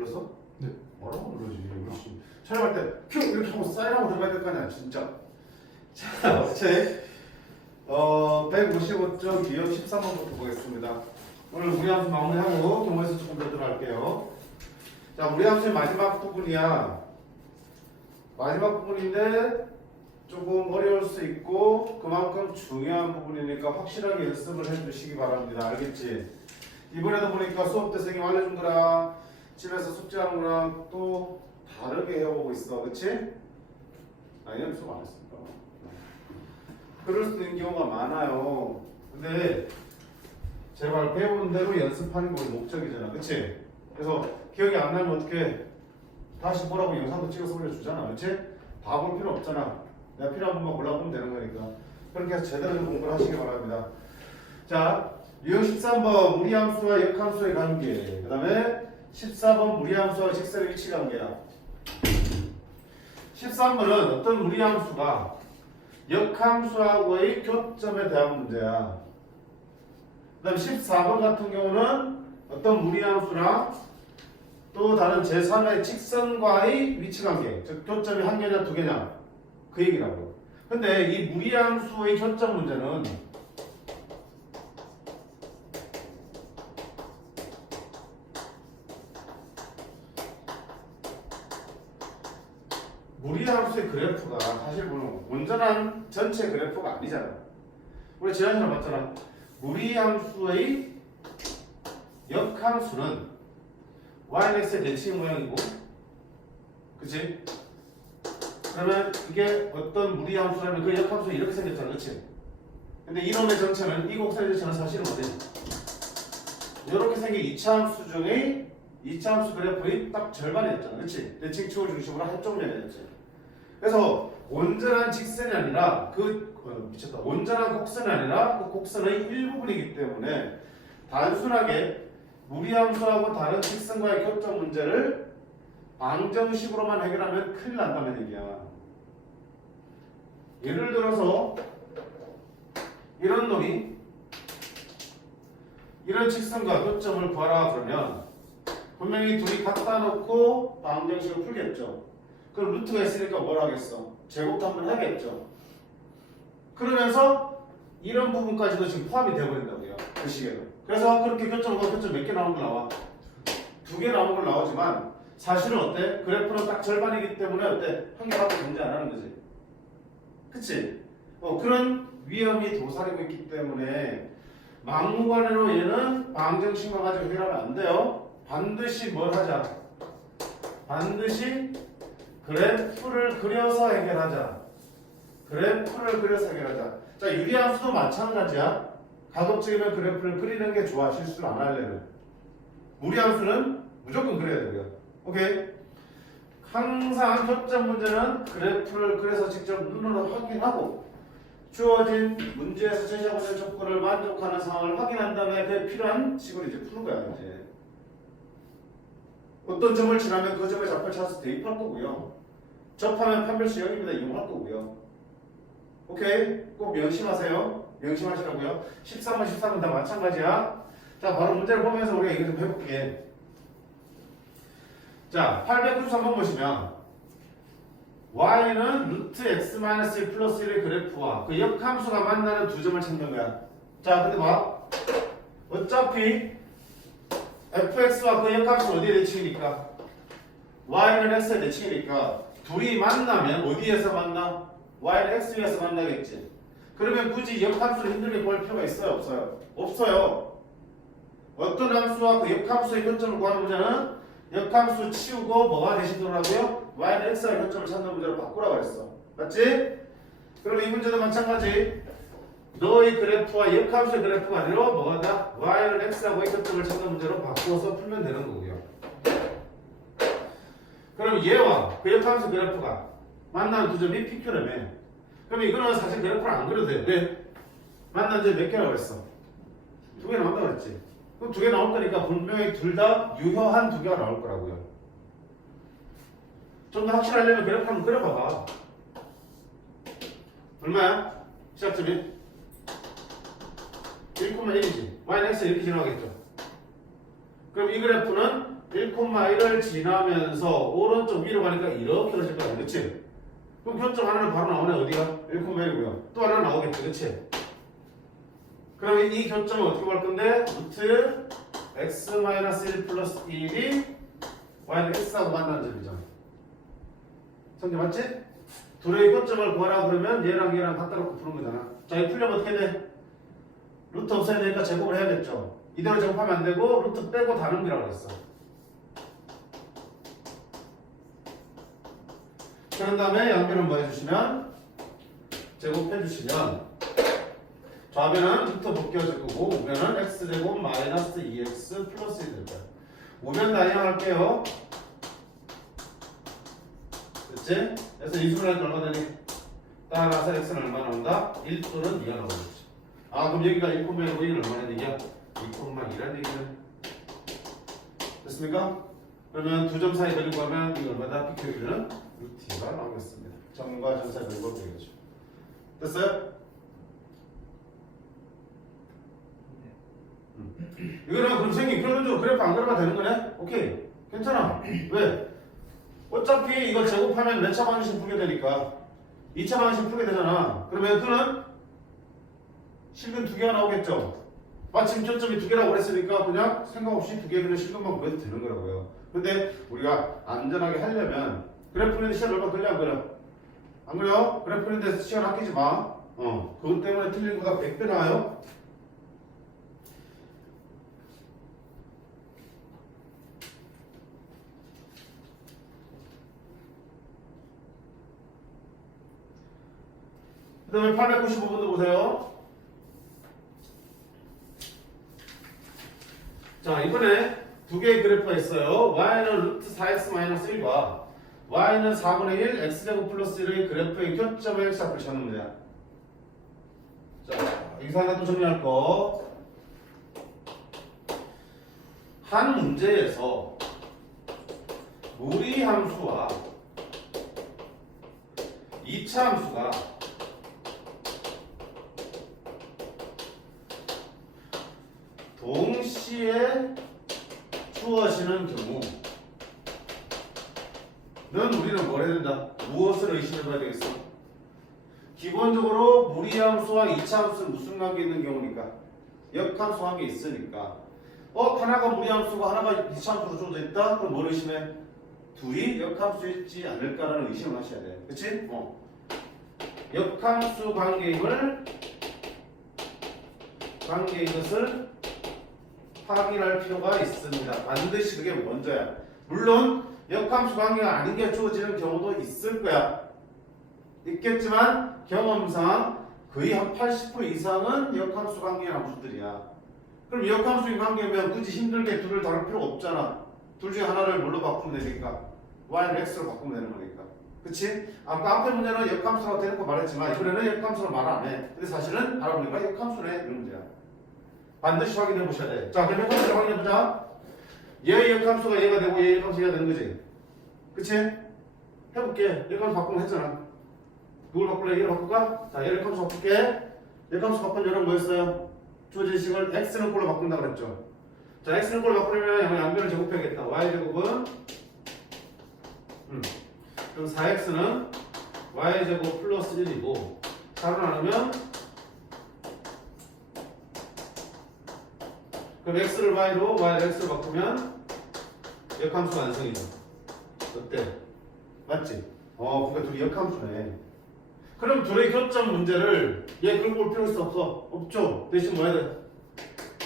눌렀어? 네. 뭐라고 누르지? 그렇지. 촬영할 때 큐 이렇게 하고 사인하고 들어가야 될 거 아니야, 진짜. 자, 어째 155쪽 기억 13번부터 보겠습니다. 오늘 무리함수 마무리하고 경우에서 조금 더 들어갈게요. 자, 무리함수의 마지막 부분이야. 마지막 부분인데 조금 어려울 수 있고 그만큼 중요한 부분이니까 확실하게 연습을 해주시기 바랍니다. 알겠지? 이번에도 보니까 수업 때 선생님 알려준 거랑 집에서 숙제하는 거랑 또 다르게 해오고 있어. 그치? 아니요, 수업 안 했습니다. 그럴 수도 있는 경우가 많아요. 근데 제발 배우는 대로 연습하는 게 목적이잖아. 그치? 그래서 기억이 안 나면 어떻게 다시 보라고 영상도 찍어서 올려주잖아. 그치? 다 볼 필요 없잖아. 내가 필요한 부분만 골라보면 되는 거니까. 그렇게 해서 제대로 좀 공부를 하시기 바랍니다. 자, 유형 13번 무리함수와 역함수의 관계. 그 다음에 14번 무리함수와 직선의 위치 관계야. 13번은 어떤 무리함수가 역함수하고의 교점에 대한 문제야. 그 다음 14번 같은 경우는 어떤 무리함수랑 또 다른 제3의 직선과의 위치관계, 즉 교점이 한 개냐 두 개냐 그 얘기라고. 근데 이 무리함수의 교점 문제는 무리함수의 그래프가 사실 보면 온전한 전체 그래프가 아니잖아. 우리 지난 시간에 봤잖아. 무리함수의 역함수는 yx의 대칭 모양이고, 그치? 그러면 이게 어떤 무리함수라면 그 역함수가 이렇게 생겼잖아, 그치? 근데 이놈의 전체는 이 곡선의 전체는 사실은 어때? 이렇게 생긴 이차함수 중에 이차함수 그래프의 딱 절반이었잖아, 그치? 대칭 축을 중심으로 한쪽 면이었지. 그래서 온전한 직선이 아니라 온전한 곡선이 아니라 그 곡선의 일부분이기 때문에 단순하게 무리함수하고 다른 직선과의 교점 문제를 방정식으로만 해결하면 큰일 난다는 얘기야. 예를 들어서 이런 놈이 이런 직선과 교점을 구하라 그러면 분명히 둘이 갖다 놓고 방정식을 풀겠죠. 그럼 루트가 있으니까 뭘 하겠어? 제곱도 한번 하겠죠. 그러면서 이런 부분까지도 지금 포함이 되어버린다고요. 그 시계는. 그래서 그렇게 교점과 교점 몇 개 나온 걸 나와? 2개 나온 걸 나오지만 사실은 어때? 그래프는 딱 절반이기 때문에 어때? 한 개밖에 존재 안 하는 거지. 그치? 그런 위험이 도사리고 있기 때문에 막무가내로 얘는 방정식만 가지고 해결하면 안 돼요. 반드시 뭘 하자? 반드시 그래프를 그려서 해결하자. 그래프를 그려서 해결하자. 자, 유리함수도 마찬가지야. 가급적이면 그래프를 그리는 게 좋아. 실수를 안 하려면. 무리함수는 무조건 그려야 되고요. 오케이? 항상 교점 문제는 그래프를 그려서 직접 눈으로 확인하고 주어진 문제에서 제시하고 있는 조건을 만족하는 상황을 확인한 다음에 그에 필요한 식으로 이제 푸는 거야. 이제 어떤 점을 지나면 그 점의 좌표를 찾아서 대입할 거고요. 접하면 판별식 0입니다. 이용할 거고요. 오케이? 꼭 명심하세요. 명심하시라고요. 13번, 14번 다 마찬가지야. 자, 바로 문제를 보면서 우리가 얘기 좀 해볼게. 자, 893번 보시면 y는 루트 x-1 플러스 1의 그래프와 그 역함수가 만나는 두 점을 찾는 거야. 자, 근데 봐. 어차피 fx와 그 역함수 어디에 대칭이니까? y는 x의 대칭이니까 둘이 만나면 어디에서 만나? y는 x 위에서 만나겠지. 그러면 굳이 역함수를 힘들게 구할 필요가 있어요? 없어요? 없어요. 어떤 함수와 그 역함수의 교점을 구하는 문제는 역함수 치우고 뭐가 대신하라고요? y는 x와 교점을 찾는 문제로 바꾸라고 했어. 맞지? 그럼 이 문제도 마찬가지. 너의 그래프와 역함수의 그래프가 아니라 뭐가 다 y는 x하고의 교점을 찾는 문제로 바꾸어서 풀면 되는 거고요. 그럼 얘와 그 역함수 그래프가 만나는 두 점이 PQ라며. 그럼 이거는 사실 그래프를 안 그려도 돼. 왜? 만난 점이 몇 개라고 했어? 2개 나온다고 했지. 그럼 2개 나올 거니까 분명히 둘 다 유효한 2개가 나올 거라고요. 좀 더 확실하려면 그래프 한번 그려봐봐. 얼마야? 그럼 이 그래프는 1,1을 지나면서 오른쪽 위로 가니까 이렇게 가실 거야. 그렇지? 그럼 교점 하나는 바로 나오네. 어디가? 1,1이고요. 또 하나 나오겠지. 그렇지? 그럼 이 교점은 어떻게 볼 건데? 루트 x-1 플러스 1이 y는 x하고 만나는 점이죠. 성질 맞지? 둘의 교점을 구하라 그러면 얘랑 얘랑 갖다 놓고 푸는 거잖아. 자, 이 풀려면 어떻게 돼? 루트 없애야 되니까 제곱을 해야겠죠. 이대로 제곱하면 안 되고 루트 빼고 다 넘기라고 그랬어. 그런 다음에 양변은 뭐 해주시면 제곱해 주시면 좌변은 루트 벗겨질 거고 우변은 x제곱 마이너스 2x 플러스 1이 될 거야. 우변 다 이용할게요. 됐지? 그래서 이수분할 얼마 되니? 따라서 x는 얼마 나온다? 1 또는 2가 나오겠지. 아 그럼 여기가 1,1이고 여기는 얼마나 되냐? 2,2라는 얘기는 됐습니까? 그러면 두 점 사이 그리고 하면 이거 얼마다? PQ는 루트 2가 나오겠습니다. 점과 점 사이 그리고 되겠죠. 됐어요? 이거는 그럼 생긴 표현적으로 그래프 안 그려가 되는 거네? 오케이 괜찮아. 왜? 어차피 이거 제곱하면 몇 차 방정식 풀게 되니까 2차 방정식 풀게 되잖아. 그러면 그는 실근 2개가 나오겠죠. 마침 교점이 2개라고 그랬으니까 그냥 생각 없이 2개 그냥 실근만 구해도 되는 거라고요. 근데 우리가 안전하게 하려면 그래프는 시간 얼마 걸려 안 걸려? 안 그래요? 그래프인데 시간 아끼지 마. 그것 때문에 틀린 거가 100배 나와요. 그 다음에 895번도 보세요. 자, 이번에 두 개의 그래프가 있어요. y는 루트 4x-1과 y는 4분의 1 x제곱 플러스 1의 그래프의 교점의 x좌표를 찾는 문제야. 자, 여기서 하나 또 정리할 거. 한 문제에서 무리 함수와 2차 함수가 동시에 주어지는 경우는 우리는 뭘 해야 된다? 무엇을 의심해 봐야 되겠어? 기본적으로 무리함수와 2차 함수는 무슨 관계 있는 경우니까? 역함수 관계 있으니까 하나가 무리함수고 하나가 2차 함수로 주어져 있다? 그럼 뭘 의심해? 둘이 역함수있지 않을까라는 의심을 하셔야 돼. 그치? 역함수 관계인 것을 확인할 필요가 있습니다. 반드시 그게 먼저야. 물론 역함수 관계가 아닌 게 주어지는 경우도 있을 거야. 있겠지만 경험상 거의 한 80% 이상은 역함수 관계의 함수들이야. 그럼 역함수인 관계면 굳이 힘들게 둘을 다룰 필요가 없잖아. 둘 중에 하나를 뭘로 바꾸면 되니까? y를 x로 바꾸면 되는 거니까. 그치? 아까 앞에 문제는 역함수라고 대놓고 말했지만 이번에는 역함수로 말 안 해. 근데 사실은 알아보니까 역함수네 이런 문제야. 반드시 확인해 보셔야 돼. 자, 그럼 역함수를 확인해 보자. 얘의 역함수가 얘가 되고 얘의 역함수가 얘가 되는 거지. 그치? 해볼게. 역함수 바꾸면 했잖아. 누굴 바꿀래? 얘를 바꿀까? 자, 얘를 역함수 바꿀게. 역함수 바꾼 얘는 뭐였어요? 주어진 식을 x는 꼴로 바꾼다 그랬죠. 자, x는 꼴로 바꾸려면 양변을 제곱해야겠다. y제곱은 그럼 4x는 y제곱 플러스 1이고 4로 나누면 그럼 x를 y로 y를 x로 바꾸면 역함수 완성이죠. 어때? 맞지? 그러니까 둘이 역함수네. 그럼 둘의 교점 문제를 얘 끌고 올 필요 있어 없어? 없죠. 대신 뭐 해야 돼?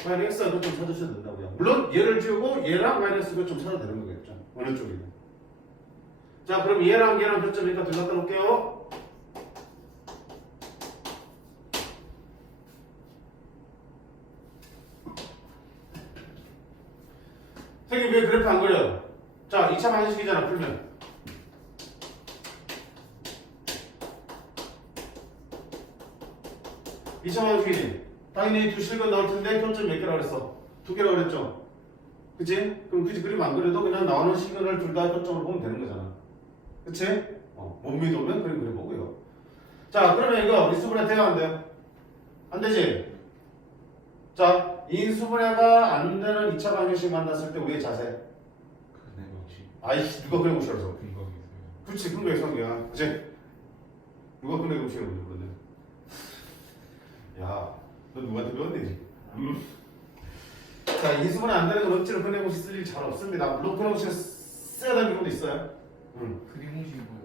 y는 x가 교점 찾으셔야 된다고요. 물론 얘를 지우고 얘랑 마이너스 교점 찾아야 되는 거겠죠. 어느 쪽이든. 자, 그럼 얘랑 교점이니까 둘 갖다 놓을게요. 선생님 왜 그래프 안 그려요? 자, 2차 방정식이잖아, 풀면. 이 2차 방정식이지. 당연히 두 실근 나올 텐데 교점 몇 개라고 그랬어? 2개라고 그랬죠? 그치? 그럼 굳이 그리면 안 그려도 그냥 나오는 실근을 둘 다 교점으로 보면 되는 거잖아. 그치? 못 믿으면 그림 그려보고요. 자, 그러면 이거 미수분해 돼야 안 돼요? 안 되지? 자, 인수분해가 안 되는 2차 방정식 만났을 때 우리의 자세. 근해 공식. 아이씨 누가 그래 공식이라서. 근거가 있어요. 그렇지 근거의 성이야. 그치? 누가 근거의 공식이라고 그러거든. 야, 너 누구한테 배웠니? 자, 인수분해 안 되는 건 억지로 근거의 공식 쓸 일 잘 없습니다. 물론 근거의 공식 써야 되는 경우도 있어요. 그림 공식이 뭐예요?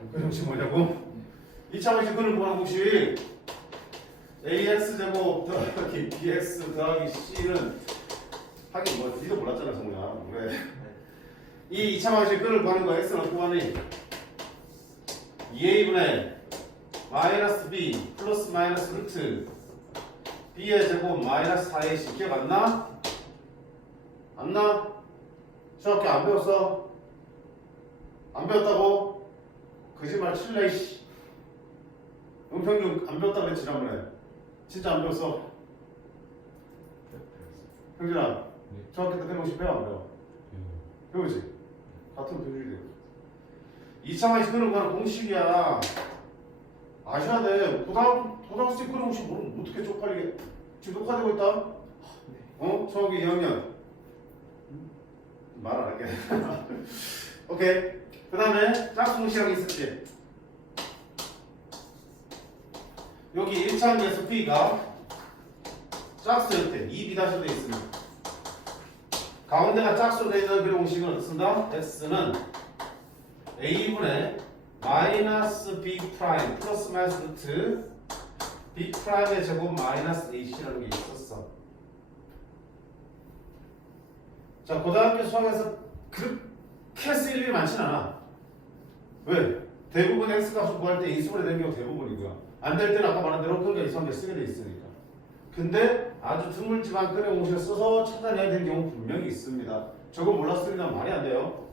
근거의 공식 뭐냐고? 2차 방정식 근을 구하는 공식 ax 제곱 더하기 bx 더하기 c는 하긴 뭐 니도 몰랐잖아 성우야. 왜? 이 2차 방정식 근을 구하는 거 x는 어떻게 구하니? 2a분의 마이너스 b 플러스 마이너스 루트 b의 제곱 마이너스 4ac 기억 안 나? 안 나? 중학교 안 배웠어? 안 배웠다고? 거짓말 칠래 씨. 은평균 안 배웠다고 그랬지 지난번에. 진짜 안 배웠어? 형진아 네. 중학교 때 배우고 싶어? 안 배워? 네. 배우지? 같은 배우지 돼요. 2차 방정식 그런 거는 공식이야. 아셔야 돼. 고등학생 그런 공식 모르면 어떻게 쪽팔리게. 지금 녹화되고 있다? 어? 중학교 2학년 말 안 할게. 오케이. 그 다음에 짝수 공식이라고 있었지. 여기 1차항에서 P가 짝수일 때 2B-로 되어 있습니다. 가운데가 짝수로 되어 있는 그런 공식은 어떻게 쓴다? X는 A분의 마이너스 B 프라임 플러스 마이너스 루트 B 프라임의 제곱 마이너스 AC라는 게 있었어. 자, 고등학교 수학에서 그렇게 쓸 일이 많진 않아. 왜? 대부분 X 값을 구할 때 인수분해 되는 경우 대부분이고요. 안 될 때는 아까 말한 대로 그게 이상하게 쓰게 돼 있으니까. 근데 아주 드물지만 끈의 공식을 써서 찾아내야 되는 경우 분명히 있습니다. 저거 몰랐으니까 말이 안 돼요.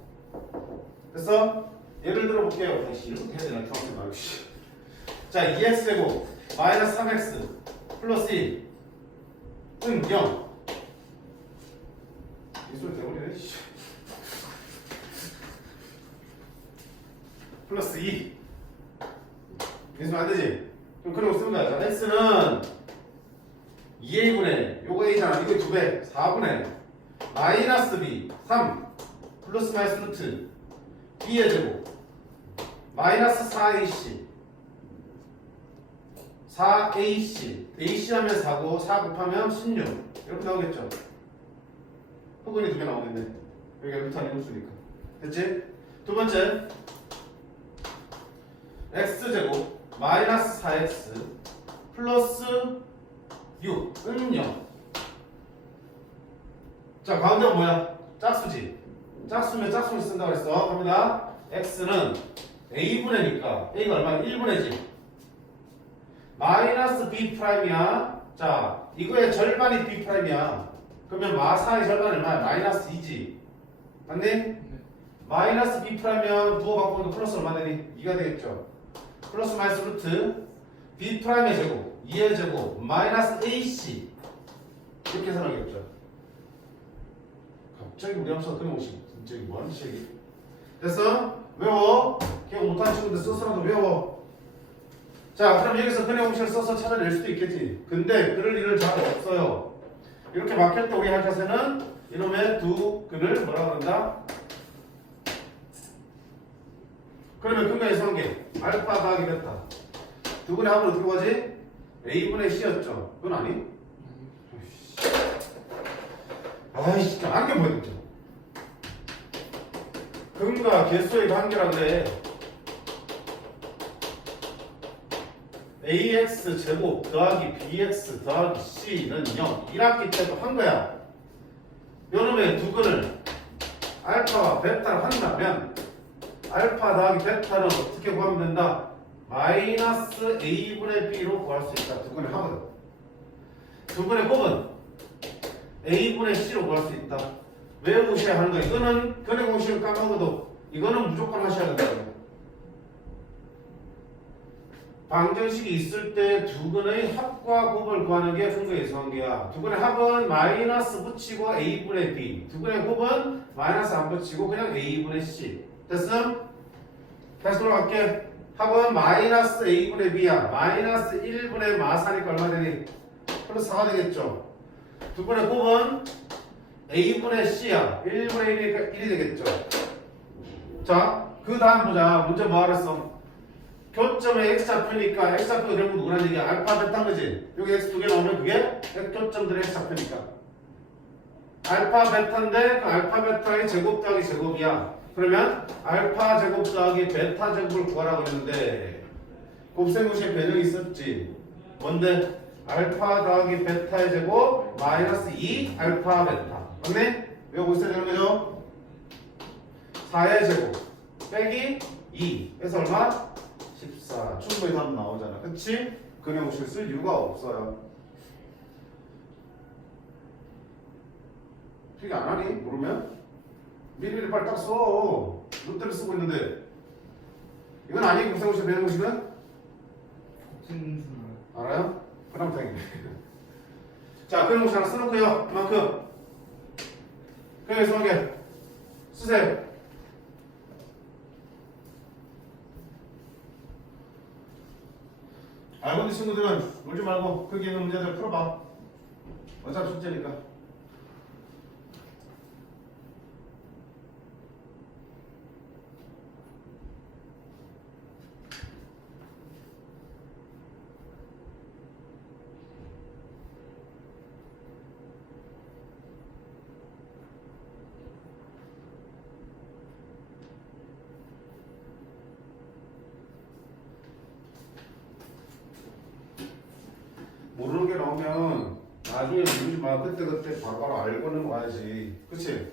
됐어? 예를 들어 볼게요. 다시 이렇게 해야 되나? 중학생 말고. 자, 2x제곱 마이너스 3x 플러스 1 은 0. 이 소리 대버리네. 플러스 2. 인수면 안 되지? 그럼 그런 거 쓰는 거야. 자, x는 2a분의 요거 a잖아. 이거 2배 4분의 마이너스 b 3 플러스 마이너스 루트 b의 제곱 마이너스 4ac 4ac ac 하면 4고 4 곱하면 16 이렇게 나오겠죠. 흑은이 2개 나오겠네. 여기가 루트 아닌 수니까. 됐지? 두 번째 x제곱 마이너스 4x 플러스 6은 0. 자, 가운데가 뭐야? 짝수지. 짝수면 짝수를 쓴다고 그랬어. 갑니다. x는 a분의니까 a가 얼마야? 1분의지. 마이너스 b 프라임이야. 자, 이거의 절반이 b 프라임이야. 그러면 마사의 절반이 얼마야? 마이너스 2지. 맞니? 네. 마이너스 b 프라임이면 부호 바꾸니까 플러스 얼마 되니? 2가 되겠죠. 플러스 마이너스 루트 b 프라임의 제곱 2의 제곱 마이너스 ac 이렇게 해석하겠죠. 갑자기 우리 함수가 그냥 오시고 진짜 이게 뭐하는 짓이야. 됐어? 외워. 기억 못하는 친구들 써서라도 외워. 자, 그럼 여기서 근의 공식을 써서 찾아낼 수도 있겠지. 근데 그럴 일은 잘 없어요. 이렇게 막힐 때 우리 할 자세는 이놈의 두 근을 뭐라 그런다? 그러면 근거의 성계 알파 더하기 베타 두 분의 합을 어떻게 구하지? a분의 c였죠. 그건 아니? 아이씨 진짜 안개 뭐야 진짜. 근과 개수의 관계라 그래. ax 제곱 더하기 bx 더하기 c는 0 1학기 때도 한 거야. 요놈의 두 근을 알파와 베타로 한다면 알파 더하기 베타는 어떻게 구하면 된다? 마이너스 a분의 b로 구할 수 있다. 두 근의 합은. 두 근의 곱은 a분의 c로 구할 수 있다. 왜 무시해야 하는 거야? 이거는 근의 공식을 까먹어도 이거는 무조건 하셔야 된다. 방정식이 있을 때 두 근의 합과 곱을 구하는 게 근거의 성계야. 두 근의 합은 마이너스 붙이고 a분의 b. 두 근의 곱은 마이너스 안 붙이고 그냥 a분의 c. 됐음? 다시 돌아갈게. 합은 마이너스 a분의 b야. 마이너스 1분의 마사니까 얼마 되니? 플러스 4가 되겠죠. 두 번의 곱은 a분의 c야. 1분의 1이니까 1이 되겠죠. 자, 그 다음 보자. 문제 뭐 알았어? 교점에 x좌표니까 x좌표가 결국 누구란 얘기야? 알파 베타인 거지? 여기 x 두 개 나오면 그게 교점들의 x좌표니까 알파 베타인데 그 알파 베타의 제곱 더하기 제곱이야. 그러면 알파 제곱 더하기 베타 제곱을 구하라고 했는데 곱셈공식에 변형이 있었지. 뭔데? 알파 더하기 베타의 제곱 마이너스 2 알파 베타. 맞네? 외우고 있어야 되는 거죠? 4의 제곱 빼기 2 해서 얼마? 14. 충분히 답 나오잖아. 그치? 근해공식을 쓸 이유가 없어요. 필기 안 하니? 모르면? 미리미리 빨리 딱 써. 롯데를 쓰고 있는데. 이건 아니에요? 곱셈공식 변형공식은? 곱셈공식을 알아요? 그럼 다행이네. 자, 근해공식 하나 써놓고요. 그만큼. 그래서 하게 쓰세요. 알고 있는 친구들은 울지 말고 거기 있는 문제들 풀어봐. 어차피 숙제니까. 모르는 게 나오면 나중에 물지 마. 그때 바로바로 알고는 와야지. 그치?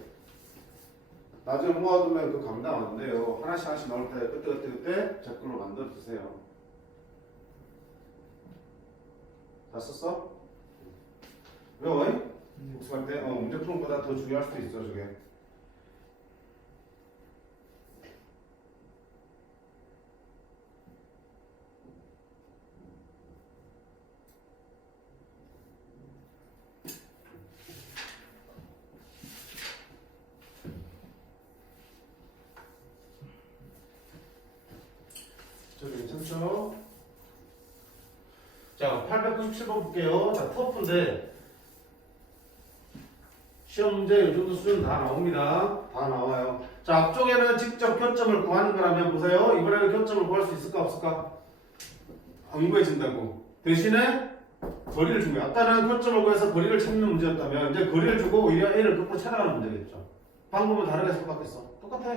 나중에 모아두면 그 감당 안 돼요. 하나씩 나올 때 그때 적금을 만들어 두세요. 다 썼어? 외워? 복습할 때? 문제 푸는 것보다 더 중요할 수도 있어 저게. 저기 괜찮죠? 자, 897번 볼게요. 자, 터프인데 시험 문제 이 정도 수준 다 나옵니다. 다 나와요. 자, 앞쪽에는 직접 교점을 구하는 거라면 보세요. 이번에는 교점을 구할 수 있을까 없을까? 안 구해진다고. 대신에 거리를 준 거야. 아까는 교점을 구해서 거리를 찾는 문제였다면 이제 거리를 주고 오히려 A를 거꾸로 찾아가는 문제겠죠. 방법은 다르게 해서 바뀌었어. 똑같아.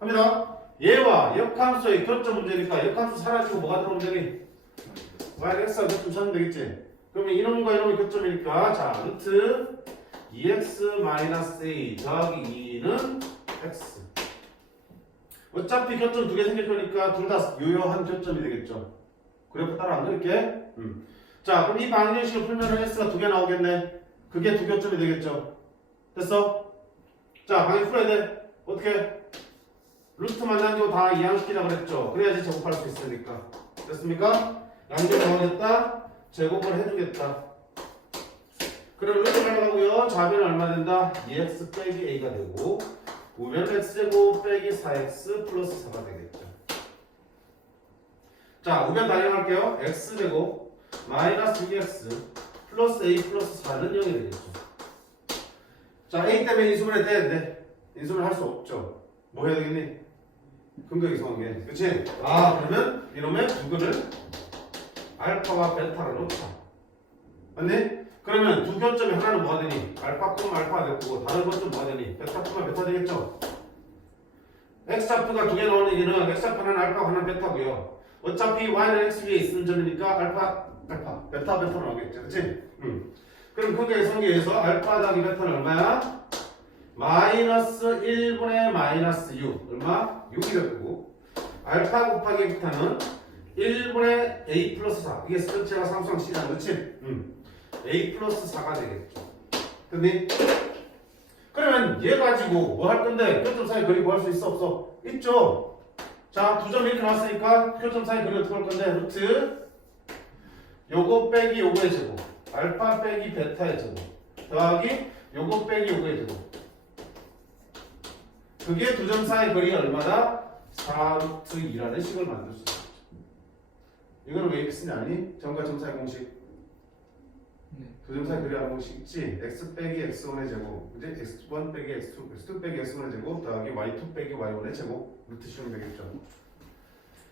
갑니다. 얘와 역함수의 교점 문제니까 역함수 사라지고 뭐가 들어오면 되니? yx가 교점 찾으면 되겠지? 그러면 이놈과 이놈이 교점이니까 자 루트 2x-a 더하기 2는 x. 어차피 교점 두 개 생길 거니까 둘 다 유효한 교점이 되겠죠. 그래프 따라 안 그릴게. 자 그럼 이 방정식을 풀면 x가 두 개 나오겠네. 그게 두 교점이 되겠죠. 됐어? 자 방정 풀어야 돼. 어떻게? 루트만 남기고 다 이항시키자 그랬죠. 그래야지 제곱할 수 있으니까. 됐습니까? 양변 나오겠다. 제곱을 해주겠다. 그럼 루트 나가고요. 좌변은 얼마 된다? 2x 빼기 a가 되고 우변은 x제곱 빼기 4x 플러스 4가 되겠죠. 자 우변 다 이용할게요. x제곱 마이너스 2x 플러스 a 플러스 4는 0이 되겠죠. 자 a 때문에 인수분해 돼야 돼. 인수분해 할 수 없죠. 뭐 해야 되겠니? 근거 이상한 게. 그치? 그러면 이놈의 두근을 알파와 베타로 놓자. 맞니? 그러면 두 교점이 하나는 뭐가 되니? 알파, 알파가 됐고 다른 것좀 뭐가 되니? 베타, 베타 되겠죠? x좌표가 두 개 나오는 얘기는 x좌표 하나는 알파, 하나는 베타고요. 어차피 y는 x 위에 있는 점이니까 알파, 베타 나오겠죠. 그치? 그럼 근거의 성계에서 알파 더하기 베타는 얼마야? 마이너스 1분의 마이너스 6 얼마? 6이 됐고 알파 곱하기 베타는 1분의 a 플러스 4 이게 전체가 상수항 C잖아. 그렇지? a 플러스 4가 되겠죠. 근데 그러면 얘 가지고 뭐 할 건데 교점 사이 거리 구할 수 있어 없어? 있죠. 자 두 점 이렇게 나왔으니까 교점 사이 거리 어떻게 할 건데 루트 요거 빼기 요거의 제곱 알파 빼기 베타의 제곱 더하기 요거 빼기 요거의 제곱 그게 두 점 사이 거리가 얼마다? 4루트 2라는 식을 만들 수 있어요. 이거는 왜 이렇게 쓰냐 아니? 정과 정사의 공식. 네. 두 점사의 그래야 공식 있지? x 빼기 x1의 제곱 이제 x1 빼기 x2 x2 빼기 x1의 제곱 더하기 y2 빼기 y1의 제곱 루트 씌우면 되겠죠.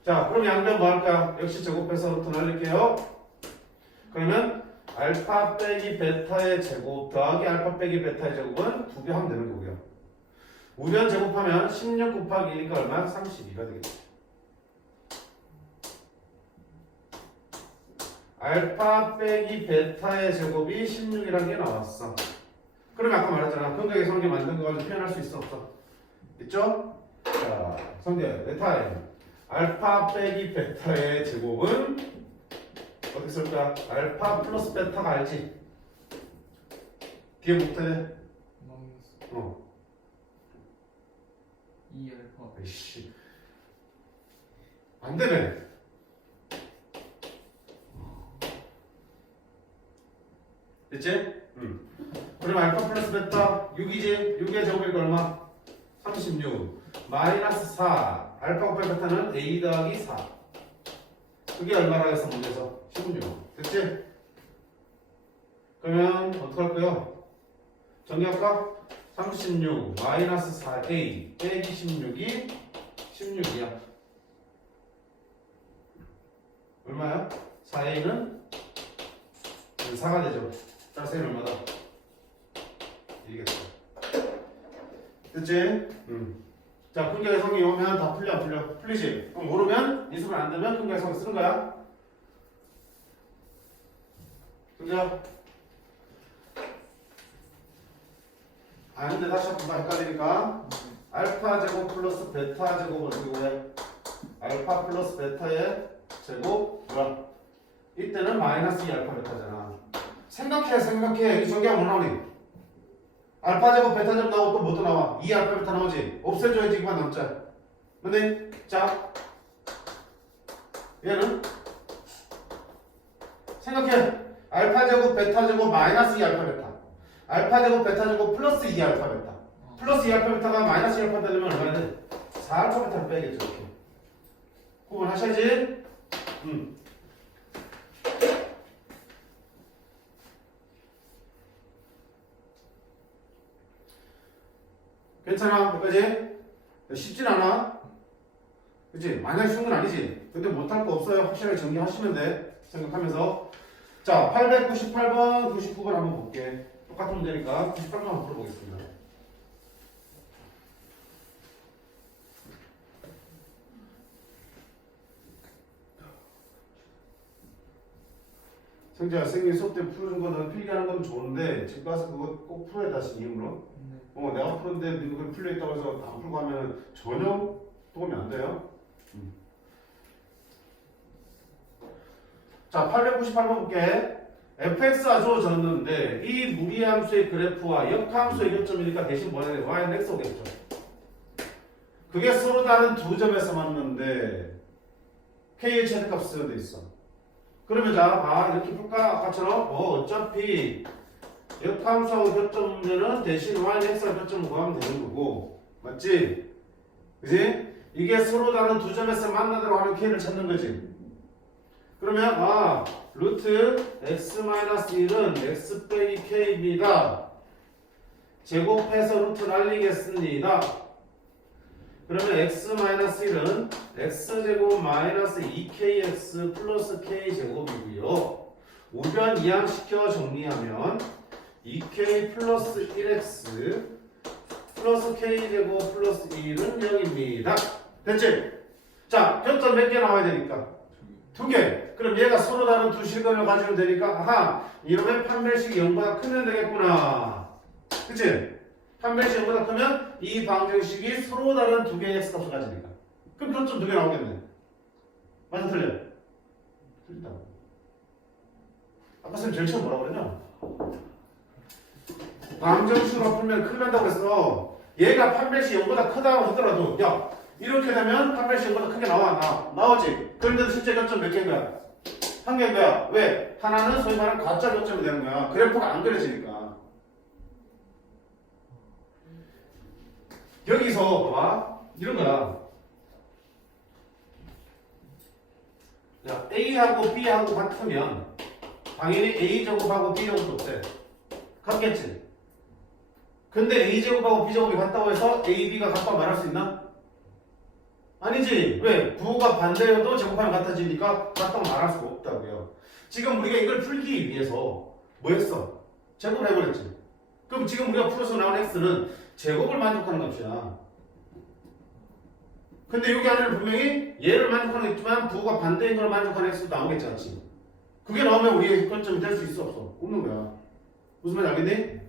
자 그럼 양변 뭐 할까? 역시 제곱해서 루트 날릴게요. 그러면 알파 빼기 베타의 제곱 더하기 알파 빼기 베타의 제곱은 2개 하면 되는 거고요. 우변 제곱하면 16 곱하기 1가 얼마? 32가 되겠죠. 알파 빼기 베타의 제곱이 16이라는 게 나왔어. 그러면 아까 말했잖아. 근각의 성계 만든 거 가지고 표현할 수 있어 없어? 있죠? 자, 성계 베타에 알파 빼기 베타의 제곱은 어떻게 쓸까? 알파 플러스 베타가 알지? 뒤에 뭐부터 해? 마이너스 2 알파. 아이씨 안 되네. 됐지? 응. 그럼 알파 플러스 베타 6이지? 6의 제곱이니까 얼마? 36 마이너스 4 알파 곱하기 베타는 a 더하기 4 그게 얼마라 했어 문제에서? 16 됐지? 그러면 어떡할까요? 정리할까? 36 마이너스 4a 빼기 16이 16이야 얼마야? 4a는 4가 되죠. 따라서 얘는 얼마다? 1이겠다. 됐지? 자, 근각의 성이 오면 다 풀려, 안 풀려? 풀리지? 그럼 모르면, 인수분 안 되면 근각의 성을 쓰는 거야. 근데 아는데 다시 한번 헷갈리니까 알파 제곱 플러스 베타 제곱을 어떻게 구해? 알파 플러스 베타의 제곱 뭐야? 이때는 마이너스 2 알파 베타잖아. 생각해. 이 전개가 뭐 나오니? 알파 제곱 베타 제곱 나오고 또 뭐 또 나와? 2 알파 베타 나오지? 없애줘야지 이만 남자. 근데 자 얘는 생각해. 알파 제곱 베타 제곱 마이너스 2 알파 베타. 알파 제곱 베타 제곱 플러스 2 알파 베타. 플러스 2 알파 베타가 마이너스 2 알파 되려면 얼마나 돼? 4 알파 베타를 빼야겠죠. 이렇게. 구분하셔야지. 괜찮아? 여기까지? 쉽진 않아? 그치? 마냥 쉬운 건 아니지? 근데 못할 거 없어요. 확실하게 정리하시면 돼. 생각하면서. 자, 898번, 99번 한번 볼게. 똑같은 문제니까 98번 한번 풀어보겠습니다. 성재야, 선생님이 수업 때 풀어준 거는 필기하는 건 좋은데 집 가서 그거 꼭 풀어야 다시 이음으로. 내가 풀었는데 그걸 풀려있다고 해서 안 풀고 하면 전혀 도움이 안 돼요. 자, 898번 볼게. fx가 주어졌는데 이 무리함수의 그래프와 역함수의 교점이니까 대신 뭐냐 돼? y는 x 오겠죠. 그게 서로 다른 두 점에서 맞는데 k의 최대값 돼 있어. 그러면 자, 이렇게 풀까? 아까처럼 어차피 역함수하고 교점 문제는 대신 y는 x와 교점을 구하면 되는 거고 맞지? 그지? 이게 서로 다른 두 점에서 만나도록 하는 k를 찾는 거지. 그러면 루트 x-1은 x 빼기 k입니다. 제곱해서 루트 날리겠습니다. 그러면 x-1은 x제곱 마이너스 2kx 플러스 k제곱이고요. 우변 이항시켜 정리하면 2k 플러스 1x 플러스 k제곱 플러스 1은 0입니다. 됐지? 자, 교점 몇 개 나와야 되니까? 2개. 그럼 얘가 서로 다른 두 실근을 가지면 되니까 이러면 판별식이 0보다 크면 되겠구나. 그치? 판별식이 0보다 크면 이 방정식이 서로 다른 두 개의 x값을 가지니까. 그럼 교점 2개 나오겠네. 맞아 틀려? 틀린다고. 아까 선생님 제일 처음 뭐라고 그랬냐? 방정식으로 풀면 큰일 난다고 그랬어. 얘가 판별식 0보다 크다고 하더라도 야 이렇게 되면 판별식 0보다 크게 나오지? 그런데도 실제 교점 몇 개인 거야? 한 개인 거야. 왜? 하나는 소위 말하는 가짜 교점이 되는 거야. 그래프가 안 그려지니까. 여기서 봐봐. 이런 거야. 야, A하고 B하고 같으면 당연히 A제곱하고 B제곱도 어때? 같겠지? 근데 A제곱하고 B제곱이 같다고 해서 A, B가 같다고 말할 수 있나? 아니지. 왜? 부호가 반대여도 제곱하면 같아지니까 같다고 말할 수가 없다고요. 지금 우리가 이걸 풀기 위해서 뭐 했어? 제곱을 해버렸지. 그럼 지금 우리가 풀어서 나온 x는 제곱을 만족하는 값이야. 근데 여기 안에는 분명히 얘를 만족하는 게 있지만 부호가 반대인 걸 만족하는 x도 나오겠지, 같이. 그게 나오면 우리의 결점이 될 수 있어, 없어? 없는 거야. 무슨 말인지 알겠니?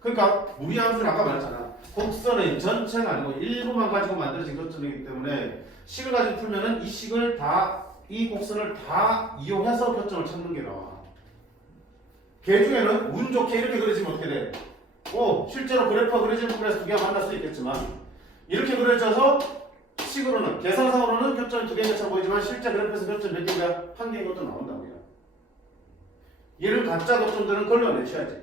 그러니까 무리함수는 아까 말했잖아. 곡선의 전체가 아니고 일부만 가지고 만들어진 결점이기 때문에 식을 가지고 풀면은 이 식을 다, 이 곡선을 다 이용해서 결점을 찾는 게 나와. 걔 중에는 운 좋게 이렇게 그려지면 어떻게 돼? 실제로 그래프가 그려지는 부분에서 두 개가 만날 수 있겠지만 이렇게 그려져서 식으로는, 계산상으로는 결점이 두 개인 것처럼 보이지만 실제 그래프에서 결점 몇 개가? 한 개인 것도 나온다고요. 얘를 가짜 결점들은 걸러내셔야지.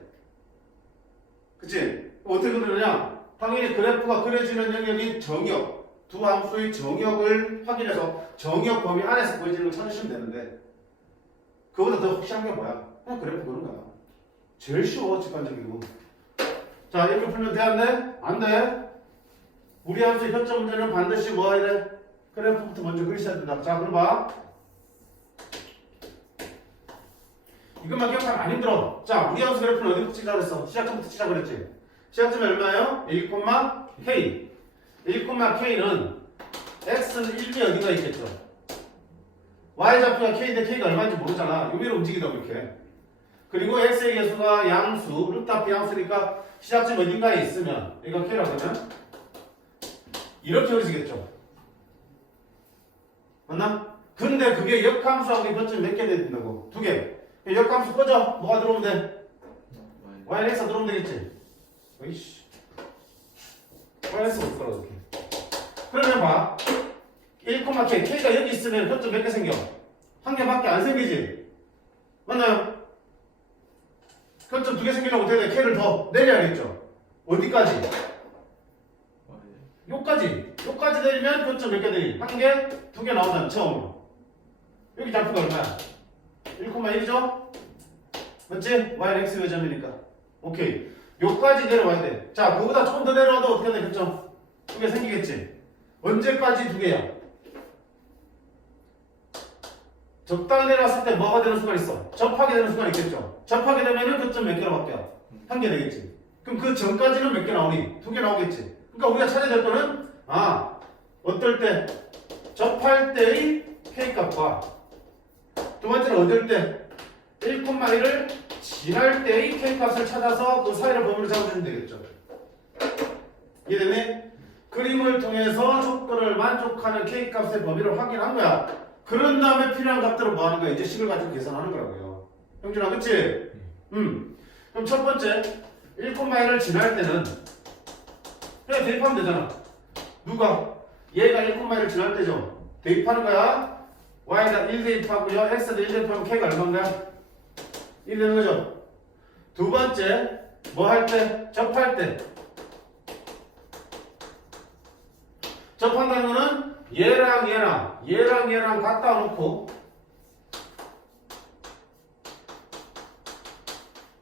그치? 어떻게 그러느냐? 당연히 그래프가 그려지는 영역이 정역, 두 함수의 정역을 확인해서 정역 범위 안에서 보여지는 걸 찾으시면 되는데 그거보다 더 확실한 게 뭐야? 그냥 그래프 그런 거야. 제일 쉬워, 직관적이고. 자, 이렇게 풀면 돼, 안 돼? 안 돼. 우리 함수의 현점 문제는 반드시 뭐 해야 돼? 그래프부터 먼저 그리셔야 된다. 자, 그럼 봐. 이것만 기억하면 안 힘들어. 자, 우리 함수 그래프는 어디부터 치자고 그랬어? 시작점부터 치자고 그랬지? 시작점이 얼마예요? 1,k. 1,k는 x는 1이 어디가 있겠죠? y좌표가 k인데 k가 얼마인지 모르잖아. 여기로 움직이다 이렇게. 그리고 x의 개수가 양수, 루트 앞이 양수니까 시작점 어딘가에 있으면 이거 k라고 하면 이렇게 그려지겠죠. 맞나? 근데 그게 역함수하고 이것쯤 몇 개 돼야 된다고? 두 개. 역함수 꺼져. 뭐가 들어오면 돼? y는 x가 들어오면 되겠지? 어이씨. y는 x가 못 걸어 이렇게. 그러면 봐. 1,k. k가 여기 있으면 표점 몇 개 생겨? 한 개밖에 안 생기지? 맞나요? 표점 두 개 생기려면 어떻게 돼? k를 더 내려야겠죠? 어디까지? 요까지. 요까지 내리면 표점 몇 개 되니? 한 개, 두 개 나오잖아, 처음으로. 여기 좌표가 얼마야? 1,1이죠? 맞지? y는 x 요점이니까. 오케이. 요까지 내려와야 돼. 자, 그거보다 조금 더 내려와도 어떻게 돼? 표점 두 개 생기겠지? 언제까지 두 개야? 적당히 내려왔을 때 뭐가 되는 순간 있어? 접하게 되는 순간 있겠죠? 접하게 되면은 표점 몇 개로 바뀌어? 한 개 되겠지? 그럼 그 전까지는 몇 개 나오니? 두 개 나오겠지? 그러니까 우리가 찾아야 될 거는 어떨 때? 접할 때의 K값과 두 번째는 어떨 때? 1,1을 지날 때의 K값을 찾아서 그 사이를 범위로 잡아주면 되겠죠? 이해됐니? 그림을 통해서 조건을 만족하는 K값의 범위를 확인한 거야. 그런 다음에 필요한 값들을 뭐 하는 거야? 이제 식을 가지고 계산하는 거라고요. 형준아, 그치? 그럼 첫 번째, 1,1을 지날 때는 그냥 대입하면 되잖아. 누가? 얘가 1,1을 지날 때죠. 대입하는 거야. y에다 1 대입하고요. x에다 1 대입하면 k가 얼마인가? 1 되는 거죠. 두 번째, 뭐 할 때? 접할 때. 접한다는 거는 얘랑 갖다 놓고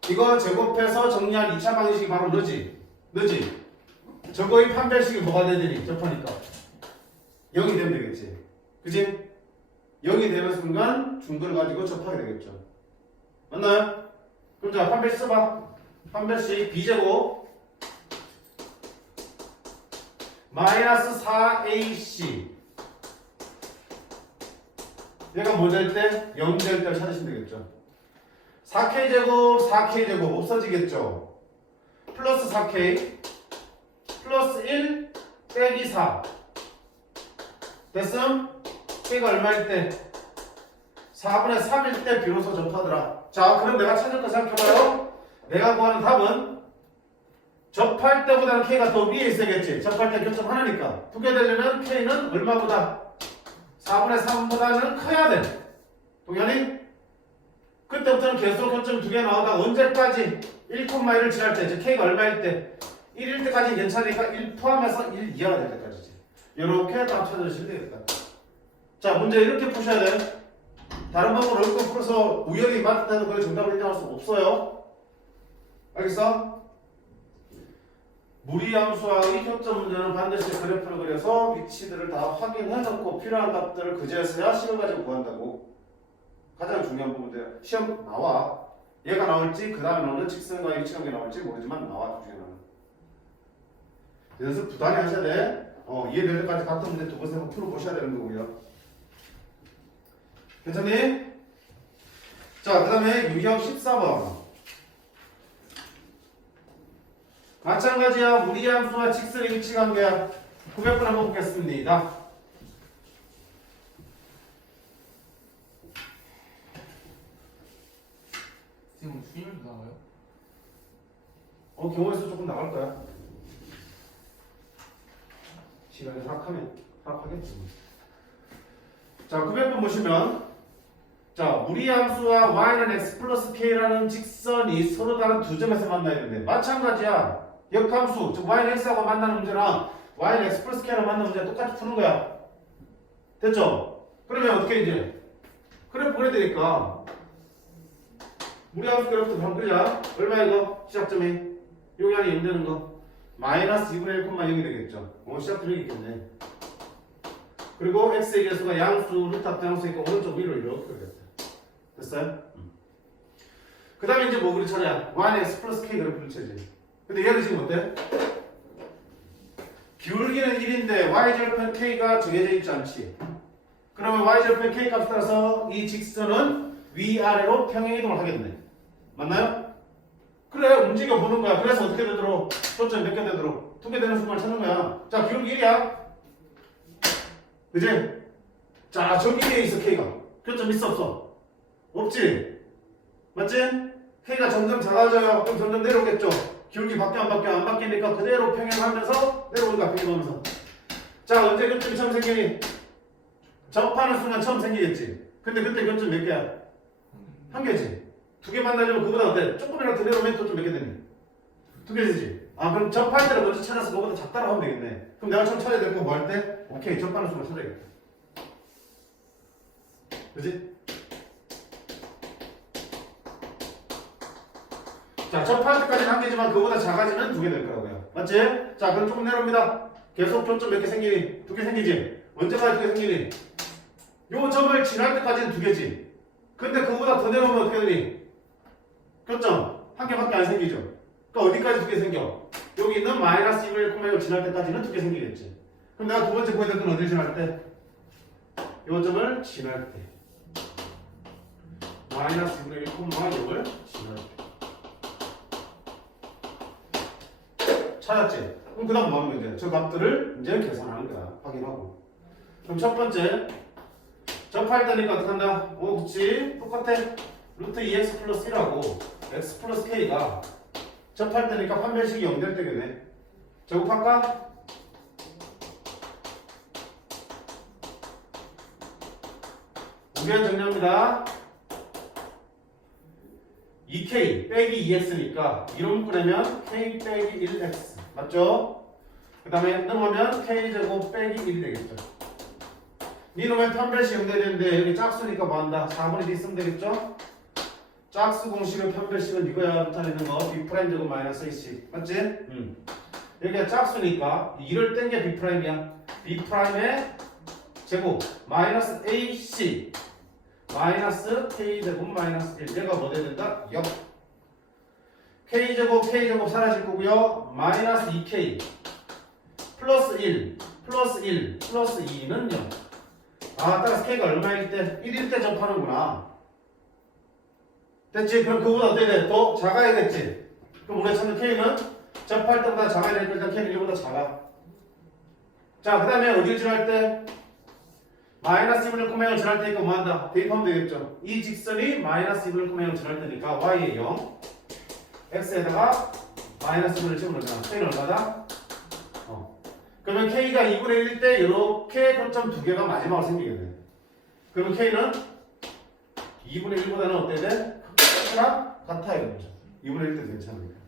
이거 제곱해서 정리한 2차 방정식이 바로 너지? 저거의 판별식이 뭐가 되더니 접하니까 0이 되면 되겠지. 그치? 0이 되는 순간 중거를 가지고 접하게 되겠죠. 맞나요? 그럼 자, 판별식 써봐. 판별식 b제곱 마이너스 4ac 얘가 뭐 될 때? 0 될 때를 찾으시면 되겠죠. 4k제곱 4k제곱 없어지겠죠. 플러스 4k 플러스 1 빼기 4 됐음? k가 얼마일 때? 4분의 3일 때 비로소 접하더라. 자, 그럼 내가 찾을 거 생각해봐요. 내가 구하는 답은 접할 때보다는 k가 더 위에 있어야겠지. 접할 때 교점 하나니까. 두 개 되려면 k는 얼마보다? 4분의 3보다는 커야 돼. 동현이? 그때부터는 계속 교점 두 개 나오다가 언제까지? 1,1을 지날 때, 즉 k가 얼마일 때? 1일 때까지는 괜찮으니까 1 포함해서 1 이하가 될 때까지지. 이렇게 답 찾아주시면 되겠다. 자, 문제 이렇게 푸셔야 돼. 다른 방법으로 어렵게 풀어서 우연히 맞다는 걸 정답을 인정할 수 없어요. 알겠어? 무리함수와의 교점 문제는 반드시 그래프를 그려서 위치들을 다 확인해놓고 필요한 값들을 그제서야 식을 가지고 구한다고. 가장 중요한 부분인데 시험 나와. 얘가 나올지 그 다음에 나오는 직선과 일치관계 나올지 모르지만 나와. 두 중에 하나는. 연습 부단히 하셔야 돼. 이해될 때까지 같은 문제 두 번, 세 번 풀어보셔야 되는 거고요. 괜찮니? 자, 그 다음에 유형 14번. 마찬가지야. 무리함수와 직선의 일치관계야. 900번 한번 보겠습니다. 지금 수율도 나와요? 경우에서 조금 나갈 거야. 시간이 허락하겠지. 자, 900번 보시면, 자, 무리함수와 y는 x 플러스 k라는 직선이 서로 다른 두 점에서 만나야 되는데, 마찬가지야. 역함수, 즉 y는 x하고 만나는 문제랑 y는 x 플러스 k랑 만나는 문제 똑같이 푸는 거야. 됐죠? 그러면 어떻게 이제? 그래프 그려야 무리함수 그래프도 한번 그리자. 얼마 이거? 시작점이. 여기 안에 0 되는 거. 마이너스 2분의 1,0이 되겠죠. 시작점이 있겠네. 그리고 x의 개수가 양수, 루트 합 양수니까 오른쪽 위로 이렇게 그렸다. 됐어요? 그 다음에 이제 뭐 그릴 차례야? y는 x 플러스 k 그래프를 쳐야지. 근데 얘는 지금 어때? 기울기는 1인데 y절편 k가 정해져 있지 않지. 그러면 y절편 k 값에 따라서 이 직선은 위아래로 평행이동을 하겠네. 맞나요? 그래, 움직여 보는 거야. 그래서 어떻게 되도록? 초점 몇 개 되도록? 2개 되는 순간 찾는 거야. 자, 기울기 1이야. 그지? 자, 저기 위에 있어, K가. 교점 있어, 없어? 없지? 맞지? K가 점점 작아져요. 그럼 점점 내려오겠죠? 기울기 바뀌어, 안 바뀌어? 안 바뀌니까 그대로 평행하면서 내려오는 거야, 평행하면서. 자, 언제 교점이 처음 생기니? 접하는 순간 처음 생기겠지? 근데 그때 교점 몇 개야? 한 개지? 2개 만나려면 그보다 어때? 조금이라도 더 내려오면 교점 몇 개 되니? 2개 되지? 그럼 접할 때를 먼저 찾아서 그거보다 작다라고 하면 되겠네. 그럼 내가 처음 찾아야 될 거 뭐 할 때? 오케이, 접하는 순간 찾아야겠다. 그지? 자, 접할 때까지는 한 개지만 그거보다 작아지면 2개 될 거라고요. 맞지? 자, 그럼 조금 내려옵니다. 계속 교점 몇 개 생기니? 2개 생기지? 언제까지 2개 생기니? 요 점을 지날 때까지는 2개지. 근데 그거보다 더 내려오면 어떻게 되니? 교점 한 개밖에 안 생기죠. 그러니까 어디까지 2개 생겨? 여기 있는 마이너스 2분의 1,0을 지날 때까지는 2개 생기겠지. 그럼 내가 두 번째 보여야 될 건 어디를 지날 때? 요 점을 지날 때. 마이너스 2분의 1,0을 지날 때. 찾았지? 그럼 그 다음 뭐 하는 거야? 이제 저 값들을 이제 계산하는 거야. 확인하고. 그럼 첫 번째 접할 때니까 어떻게 한다? 그치? 똑같아. 루트 2x 플러스 1하고 x 플러스 k가 접할 때니까 판별식이 0 될 때겠네. 제곱할까? 우변 정리합니다. 2k 빼기 2x니까 이런 뿌리면 k 빼기 1x 맞죠? 그 다음에 넘으면 k제곱 빼기 1이 되겠죠. 니놈의 판별식 0 되는데 여기 짝수니까 뭐한다? 4분의 1 있으면 되겠죠? 짝수 공식의 판별식은 이거야. 나타내는 거 b' 제곱 마이너스 ac 맞지? 여기가 짝수니까 1을 뗀 게 b'이야. b'의 제곱 마이너스 ac 마이너스 k제곱 마이너스 1 얘가 뭐 돼야 된다? 0 k제곱 사라질 거고요. 마이너스 2k 플러스 1 플러스 1 플러스 2는 0 따라서 k가 얼마일 때? 1일 때 접하는구나. 됐지? 그럼 그거보다 어떻게 돼? 더 작아야겠지? 그럼 우리가 찾는 k는 접할 때보다 작아야 되니까 일단 k는 1보다 작아. 자, 그 다음에 어디를 지날 때? 마이너스 2분의 1,0을 지날 때니까 뭐한다? 대입하면 되겠죠? 이 직선이 마이너스 2분의 1,0을 지날 때니까 y에 0 x에다가 마이너스 2분의 1을 집어넣잖아. k는 얼마다? 그러면 k가 2분의 1일 때 이렇게 교점 2개가 마지막으로 생기겠네. 그러면 k는 2분의 1보다는 어때야 돼? 크거나 같아야 되죠. 2분의 1 때도 괜찮으니까.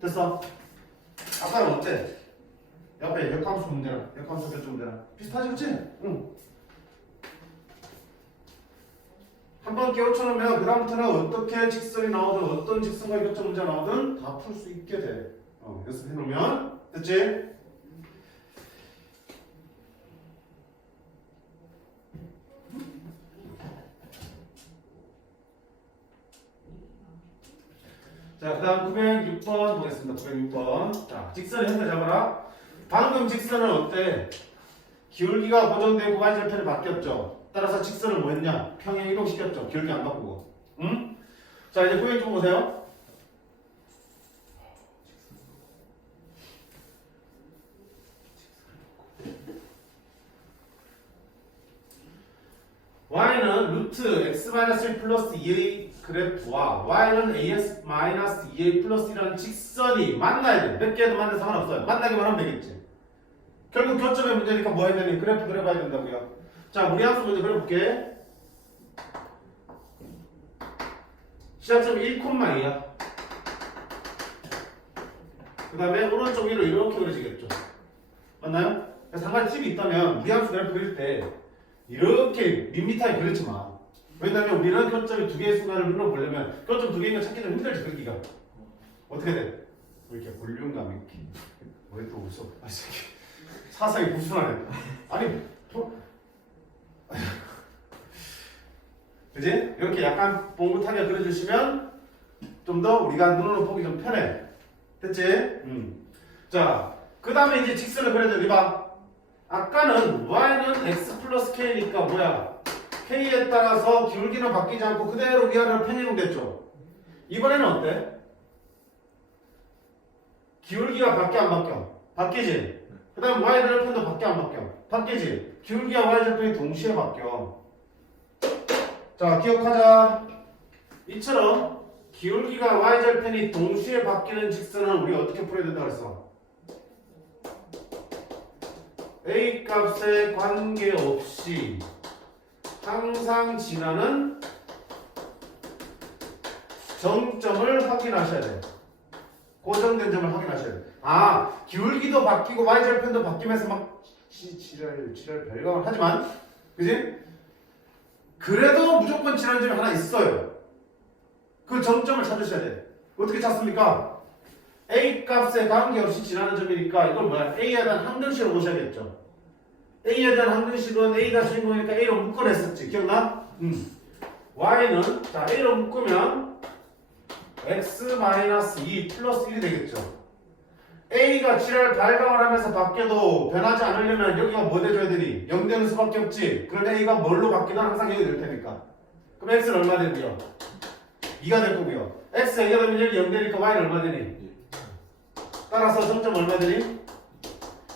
됐어? 아까는 어때? 옆에 역함수 문제랑 역함수 결정 문제랑 비슷하지 그치? 응. 한번 깨우쳐놓으면 그 다음부터는 어떻게 직선이 나오든 어떤 직선과 교점 문제 나오든 다 풀 수 있게 돼. 연습해놓으면 됐지? 자, 그 다음 906번 보겠습니다. 906번. 자, 직선 현재 잡아라. 방금 직선은 어때? 기울기가 고정되고 y절편이 바뀌었죠. 따라서 직선을 뭐 했냐? 평행 이동시켰죠. 기울기 안 바꾸고. 응? 자, 이제 906번 보세요. y는 루트 x-1 플러스 2a 그래프와 y는 as-2a 플러스 1이라는 직선이 만나야 돼. 몇 개도 만나도 상관없어요. 만나기만 하면 되겠지. 결국 교점의 문제니까 뭐 해야 되니? 그래프 그려봐야 된다고요. 자, 우리 함수 먼저 그려볼게. 시작점 1,2야. 그 다음에 오른쪽 위로 이렇게 그려지겠죠. 맞나요? 그래서 한 가지 팁이 있다면 우리 함수 그래프 그릴 때 이렇게 밋밋하게 그리지 마. 왜냐면 우리는 교점이 두 개의 순간을 눌러보려면 교점 두 개인 거 찾기 좀 힘들지, 그리기가. 어떻게 돼? 이렇게 볼륨감 있게. 왜 또 웃어? 아, 새끼. 사상이 불순하네. 아니, 그지? 이렇게 약간 봉긋하게 그려주시면 좀 더 우리가 눈으로 보기 좀 편해. 됐지? 자, 그 다음에 이제 직선을 그려야 돼. 봐. 아까는 y는 x 플러스 k니까 뭐야? k에 따라서 기울기는 바뀌지 않고 그대로 위아래로 편이동됐죠. 이번에는 어때? 기울기가 바뀌어 안 바뀌어? 바뀌지? 그 다음 y절편도 바뀌어 안 바뀌어? 바뀌지? 기울기와 y절편이 동시에 바뀌어. 자, 기억하자. 이처럼 기울기가 y절편이 동시에 바뀌는 직선은 우리가 어떻게 풀어야 된다고 했어? A 값에 관계없이 항상 지나는 정점을 확인하셔야 돼. 고정된 점을 확인하셔야 돼. 아, 기울기도 바뀌고 y절편도 바뀌면서 막 지랄 별감을 하지만, 그지? 그래도 무조건 지나는 점이 하나 있어요. 그 정점을 찾으셔야 돼. 어떻게 찾습니까? A 값에 관계없이 지나는 점이니까 이걸 뭐야? A에 대한 항등식으로 보셔야겠죠. A에 대한 항등식은 A가 주인공이니까 A로 묶어냈었지. 기억나? Y는 자 A로 묶으면 x-2 플러스 1이 되겠죠. A가 지랄 발광을 하면서 바뀌어도 변하지 않으려면 여기가 뭐 돼줘야 되니? 0 되는 수밖에 없지. 그럼 A가 뭘로 바뀌든 항상 0이 될 테니까. 그럼 X는 얼마 되고요? 2가 될 거고요. X가 2가 되면 여기 0 되니까 Y는 얼마 되니? 따라서 점점 얼마 되니?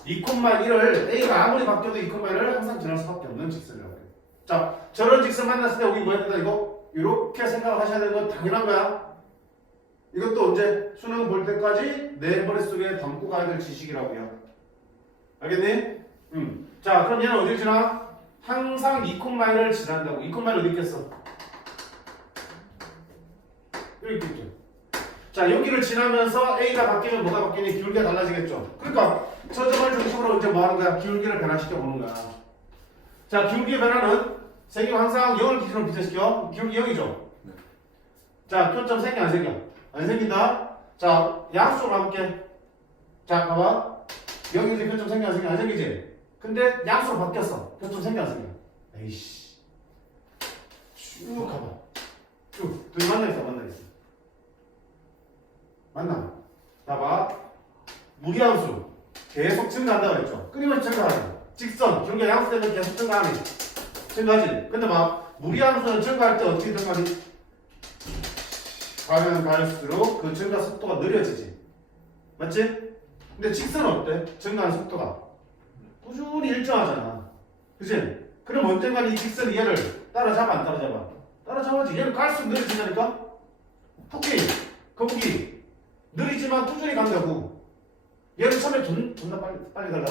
2,1을 A가 아무리 바뀌어도 2,1을 항상 지날 수밖에 없는 직선이라고 해요. 자, 저런 직선 만났을 때 우리 뭐 해야 된다 이거? 이렇게 생각을 하셔야 되는 건 당연한 거야. 이것도 언제? 수능 볼 때까지 내 머릿속에 담고 가야 될 지식이라고요. 알겠니? 자, 그럼 얘는 어딜 지나? 항상 2,1을 지난다고. 2,1 어디 있겠어? 여기 있겠죠. 자, 여기를 지나면서 A가 바뀌면 뭐가 바뀌니? 기울기가 달라지겠죠. 그러니까 저 점을 중심으로 이제 뭐 하는 거야? 기울기를 변화시켜 보는 거야. 자, 기울기의 변화는 생기면 항상 0을 기준으로 비교시켜. 기울기 0이죠. 자, 교점 생겨 안 생겨? 안 생긴다. 자, 양수로 가볼게. 자, 봐봐. 여기 이제 교점 생겨 안 생겨? 안 생기지? 근데 양수로 바뀌었어. 교점 생겨 안 생겨? 에이씨. 쭉 가봐. 쭉. 둘이 만나있어, 만나있어. 맞나? 봐봐. 무리함수 계속 증가한다고 했죠. 끊임없이 증가하는 직선, 기울기가 양수되면 계속 증가하니 증가하지. 근데 막 무리함수는 증가할 때 어떻게 증가하니? 가면 갈수록 그 증가 속도가 느려지지. 맞지? 근데 직선은 어때? 증가하는 속도가 꾸준히 일정하잖아. 그치? 그럼 언젠간 이 직선 얘를 따라잡아 안 따라잡아? 따라잡아지. 얘는 갈수록 느려진다니까? 토끼, 거북이 느리지만 꾸준히 간다고. 얘는 처음에 존나 빨리 달라.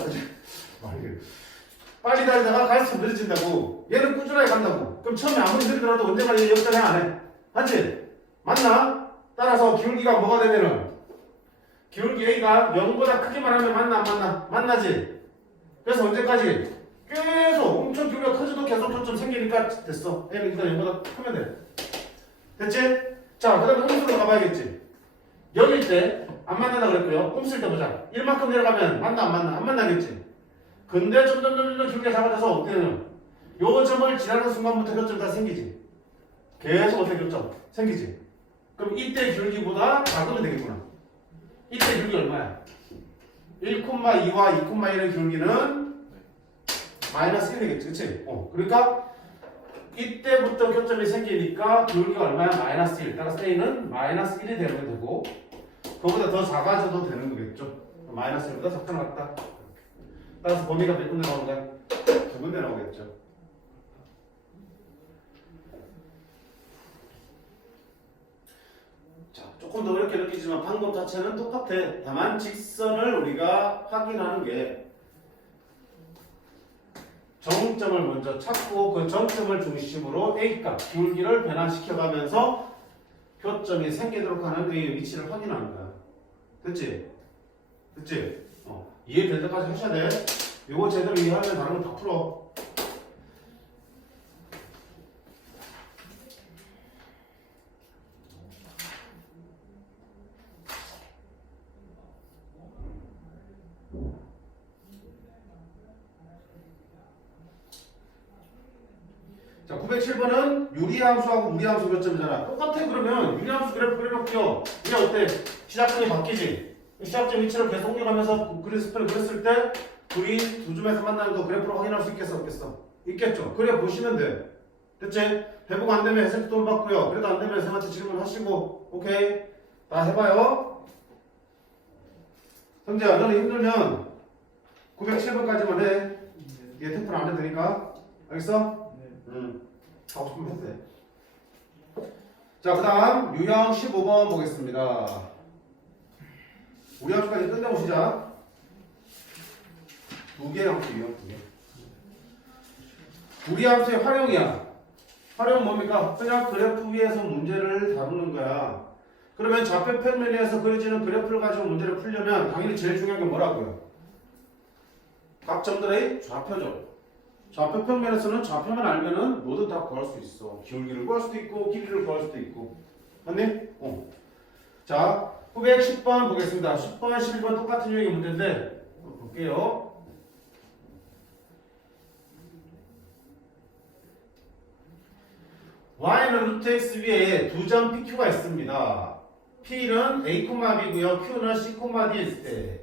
빨리 달리다가 갈수록 느려진다고. 얘는 꾸준하게 간다고. 그럼 처음에 아무리 느리더라도 언젠가 얘 역전해 안 해? 맞지? 맞나? 따라서 기울기가 뭐가 되면은 기울기 A가 0보다 크기만 하면 맞나 안 맞나? 만나지? 그래서 언제까지? 계속 엄청 기울기가 커져도 계속 교점 생기니까 됐어. N은 일단 0보다 크면 돼. 됐지? 자, 그 다음에 음수로 가봐야겠지. 여기일 때 안 만난다 그랬고요. 음수일 때 보자. 1만큼 내려가면 만나 안 만나? 안 만나겠지. 근데 점점 기울기가 작아져서 어떻게 되냐면 요 점을 지나는 순간부터 교점 다 생기지. 계속 어떻게 교점 생기지. 그럼 이때 기울기보다 작으면 되겠구나. 이때 기울기 얼마야? 1,2와 2,1의 기울기는 마이너스 1 되겠지. 그치? 그러니까 이때부터 교점이 생기니까 기울기가 얼마야? 마이너스 1. 따라서 A는 마이너스 1이 되면 되고 그거보다 더 작아져도 되는 거겠죠. 마이너스 1보다 작다 같다. 따라서 범위가 몇 군데 나오는가? 2군데 나오겠죠. 자, 조금 더 어렵게 느끼지만 방법 자체는 똑같아. 다만 직선을 우리가 확인하는 게 정점을 먼저 찾고 그 정점을 중심으로 A값, 기울기를 변화시켜가면서 교점이 생기도록 하는 A의 위치를 확인하는 거야. 됐지? 됐지? 이해될 때까지 하셔야 돼. 이거 제대로 이해하면 다른 건 다 풀어. 자, 907번은 유리함수하고 무리함수 교점이잖아. 똑같아. 그러면 유리함수 그래프 그려놓고요. 이게 어때? 시작점이 바뀌지? 시작점 위치를 계속 옮겨가면서 그래프를 그렸을 때 둘이 두 점에서 만나는 거 그래프로 확인할 수 있겠어? 없겠어? 있겠죠? 그래 보시면 돼. 됐지? 해보고 안 되면 해석 돈 받고요. 그래도 안 되면 선생님한테 질문하시고. 오케이? 다 해봐요. 성재야, 너는 힘들면 907번까지만 해. 얘 템플 안 해도 되니까. 알겠어? 하고 싶으면 해도 돼. 자, 그 다음 유형 15번 보겠습니다. 우리 함수까지 끝내보시자. 두 개 함수, 유형 두 개. 우리 함수의 활용이야. 활용은 뭡니까? 그냥 그래프 위에서 문제를 다루는 거야. 그러면 좌표 평면에서 그려지는 그래프를 가지고 문제를 풀려면 당연히 제일 중요한 게 뭐라고요? 각 점들의 좌표죠. 좌표 평면에서는 좌표만 알면은 뭐든 다 구할 수 있어. 기울기를 구할 수도 있고 길이를 구할 수도 있고. 맞니? 자, 910번 보겠습니다. 10번, 11번 똑같은 유형의 문제인데 볼게요. y는 루트 x 위에 두 점 pq가 있습니다. p는 a, b고요. q는 c, d일 때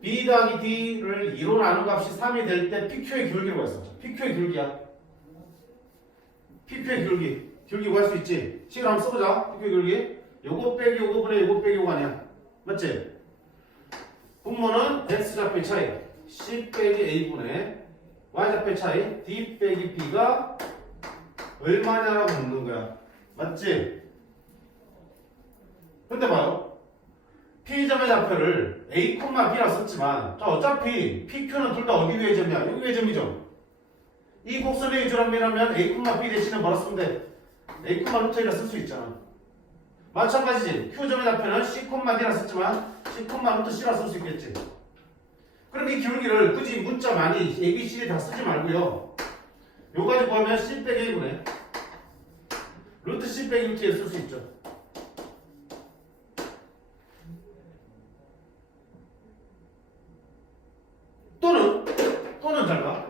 b 더하기 d를 2로 나눈 값이 3이 될 때 PQ의 기울기를 구했어. PQ의 기울기야. PQ의 기울기. 기울기 구할 수 있지? 식을 한번 써보자. PQ의 기울기. 요거 빼기 요거분의 요거 빼기 요거 아니야. 맞지? 분모는 X좌표의 차이. C 빼기 A분의 Y좌표의 차이. D 빼기 B가 얼마냐라고 묻는 거야. 맞지? 근데 봐요. P점의 좌표를 A, B라 썼지만 자, 어차피 PQ는 둘 다 어디 위의 점이야? 여기 위의 점이죠. 이 곡선의 주란미라면 A, B 대신에 뭐라 쓰면 돼? A, 루트 A라 쓸 수 있잖아. 마찬가지지. Q점의 좌표는 C, D라 썼지만 C, 루트 C라 쓸 수 있겠지. 그럼 이 기울기를 굳이 문자 많이 A, B, C 다 쓰지 말고요. 요까지 구하면 C 빼기 A분의 루트 C 빼기 루트 A를 쓸 수 있죠. 또는 잘 봐.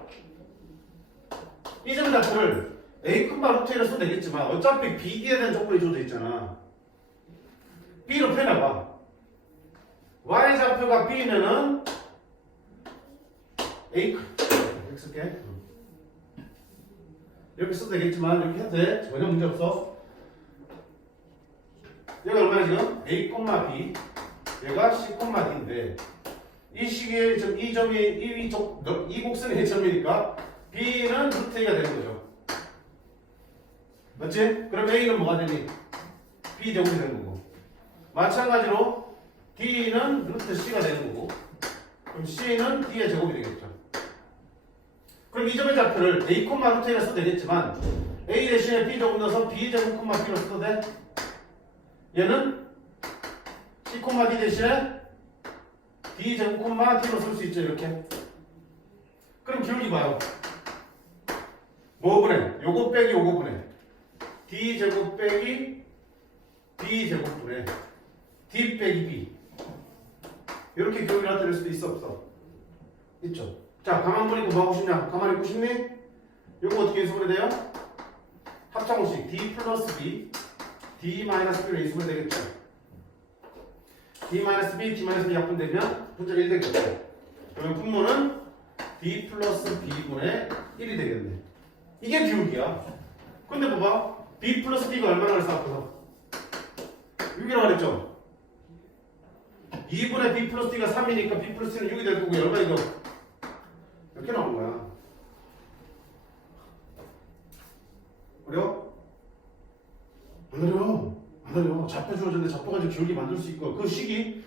이 점의 좌표를 A, 루트 A로 써도 되겠지만 어차피 BD에 대한 조건이 줘져 있잖아. B로 표현해봐. Y 좌표가 B면은 A 이렇게 쓸게. 이렇게 써도 되겠지만 이렇게 해도 돼. 전혀 문제 없어. 얘가 얼마야 지금? A, B 얘가 C, D인데 이 시기에 이 점이 이 곡선의 점이니까 B는 루트 A가 되는 거죠. 맞지? 그럼 A는 뭐가 되니? B 제곱이 되는 거고. 마찬가지로 D는 루트 C가 되는 거고. 그럼 C는 D의 제곱이 되겠죠. 그럼 이 점의 좌표를 A, 루트 A라 써도 되겠지만 A 대신에 B 제곱 넣어서 B 제곱, B로 써도 돼. 얘는 C, D 대신에 D 제곱, D로 쓸 수 있죠. 이렇게. 그럼 기울기 봐요. 뭐 분해? 요거 빼기 요거 분해. D제곱 빼기 B제곱 분해. D 빼기 B. 이렇게 기울기 나타낼 수도 있어 없어? 있죠. 자, 가만 보니까 뭐 하고 싶냐? 가만히 있고 싶니? 요거 어떻게 인수분해 돼요? 합창호식 D 플러스 B D 마이너스 B로 인수분해 되겠죠. D 마이너스 B, D 마이너스 B 약분되면 분자가 1 되겠죠. 그러면 분모는 D 플러스 B분의 1이 되겠네. 이게 기울기야. 근데 봐봐. B 플러스 B가 얼마나 쌓았거든? 6이라고 그랬죠? 2분의 B 플러스 D가 3이니까 B 플러스 D는 6이 될 거고 얼마 이거? 이렇게 나온 거야. 어려워? 안 어려워. 안 어려워. 잡혀 주어졌는데 잡혀가지고 기울기 만들 수 있고 그 식이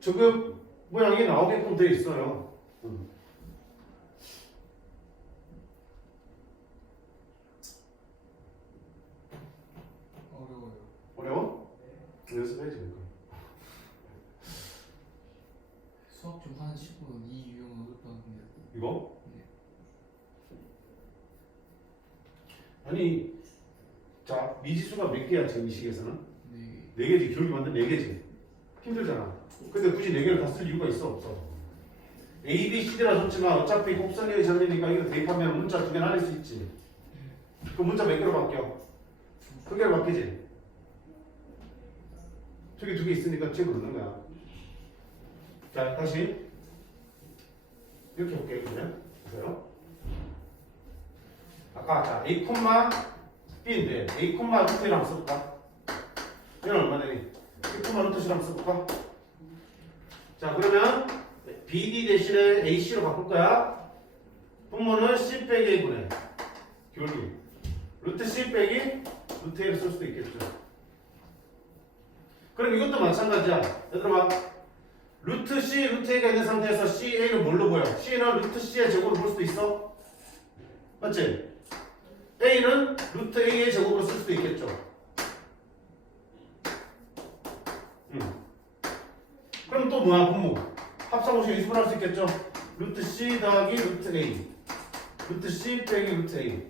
저그 모양이 나오게끔 되어 있어요. 어려워요. 어려워? 연습해야지 그러니까. 수학 좀 한 10분 이 유형 어렵다는데. 이거? 네. 아니 자 미지수가 몇 개야 지금 이 식에서는? 네. 4개지. 기울기 만든 4개지. 힘들잖아. 근데 굳이 4개를 다 쓸 이유가 있어 없어? A, B, C라 줬지만 어차피 곱선형의 전이니까 이거 대입하면 문자 2개 나눌 수 있지. 그 문자 몇 개로 바뀌어? 2개로 바뀌지. 저기 2개 있으니까 집어 넣는 거야. 자 다시 이렇게 볼게요. 그러면 보세요. 아까 자 A, B인데 A, 루트를 한번 써볼까? 얘는 얼마 되니? B, 루트를 한번 써볼까? 자 그러면 BD 대신에 AC로 바꿀 거야. 분모는 C 빼기 A분의 기울기 루트 C 빼기 루트 A를 쓸 수도 있겠죠. 그럼 이것도 마찬가지야. 얘들아 막 루트 C, 루트 A가 있는 상태에서 CA는 뭘로 보여? C는 루트 C의 제곱으로 볼 수도 있어. 맞지? A는 루트 A의 제곱으로 쓸 수도 있겠죠. 그럼 또 뭐야? 분모. 합성호식 인수분할 수 있겠죠. 루트 C 더하기 루트 A. 루트 C 빼기 루트 A.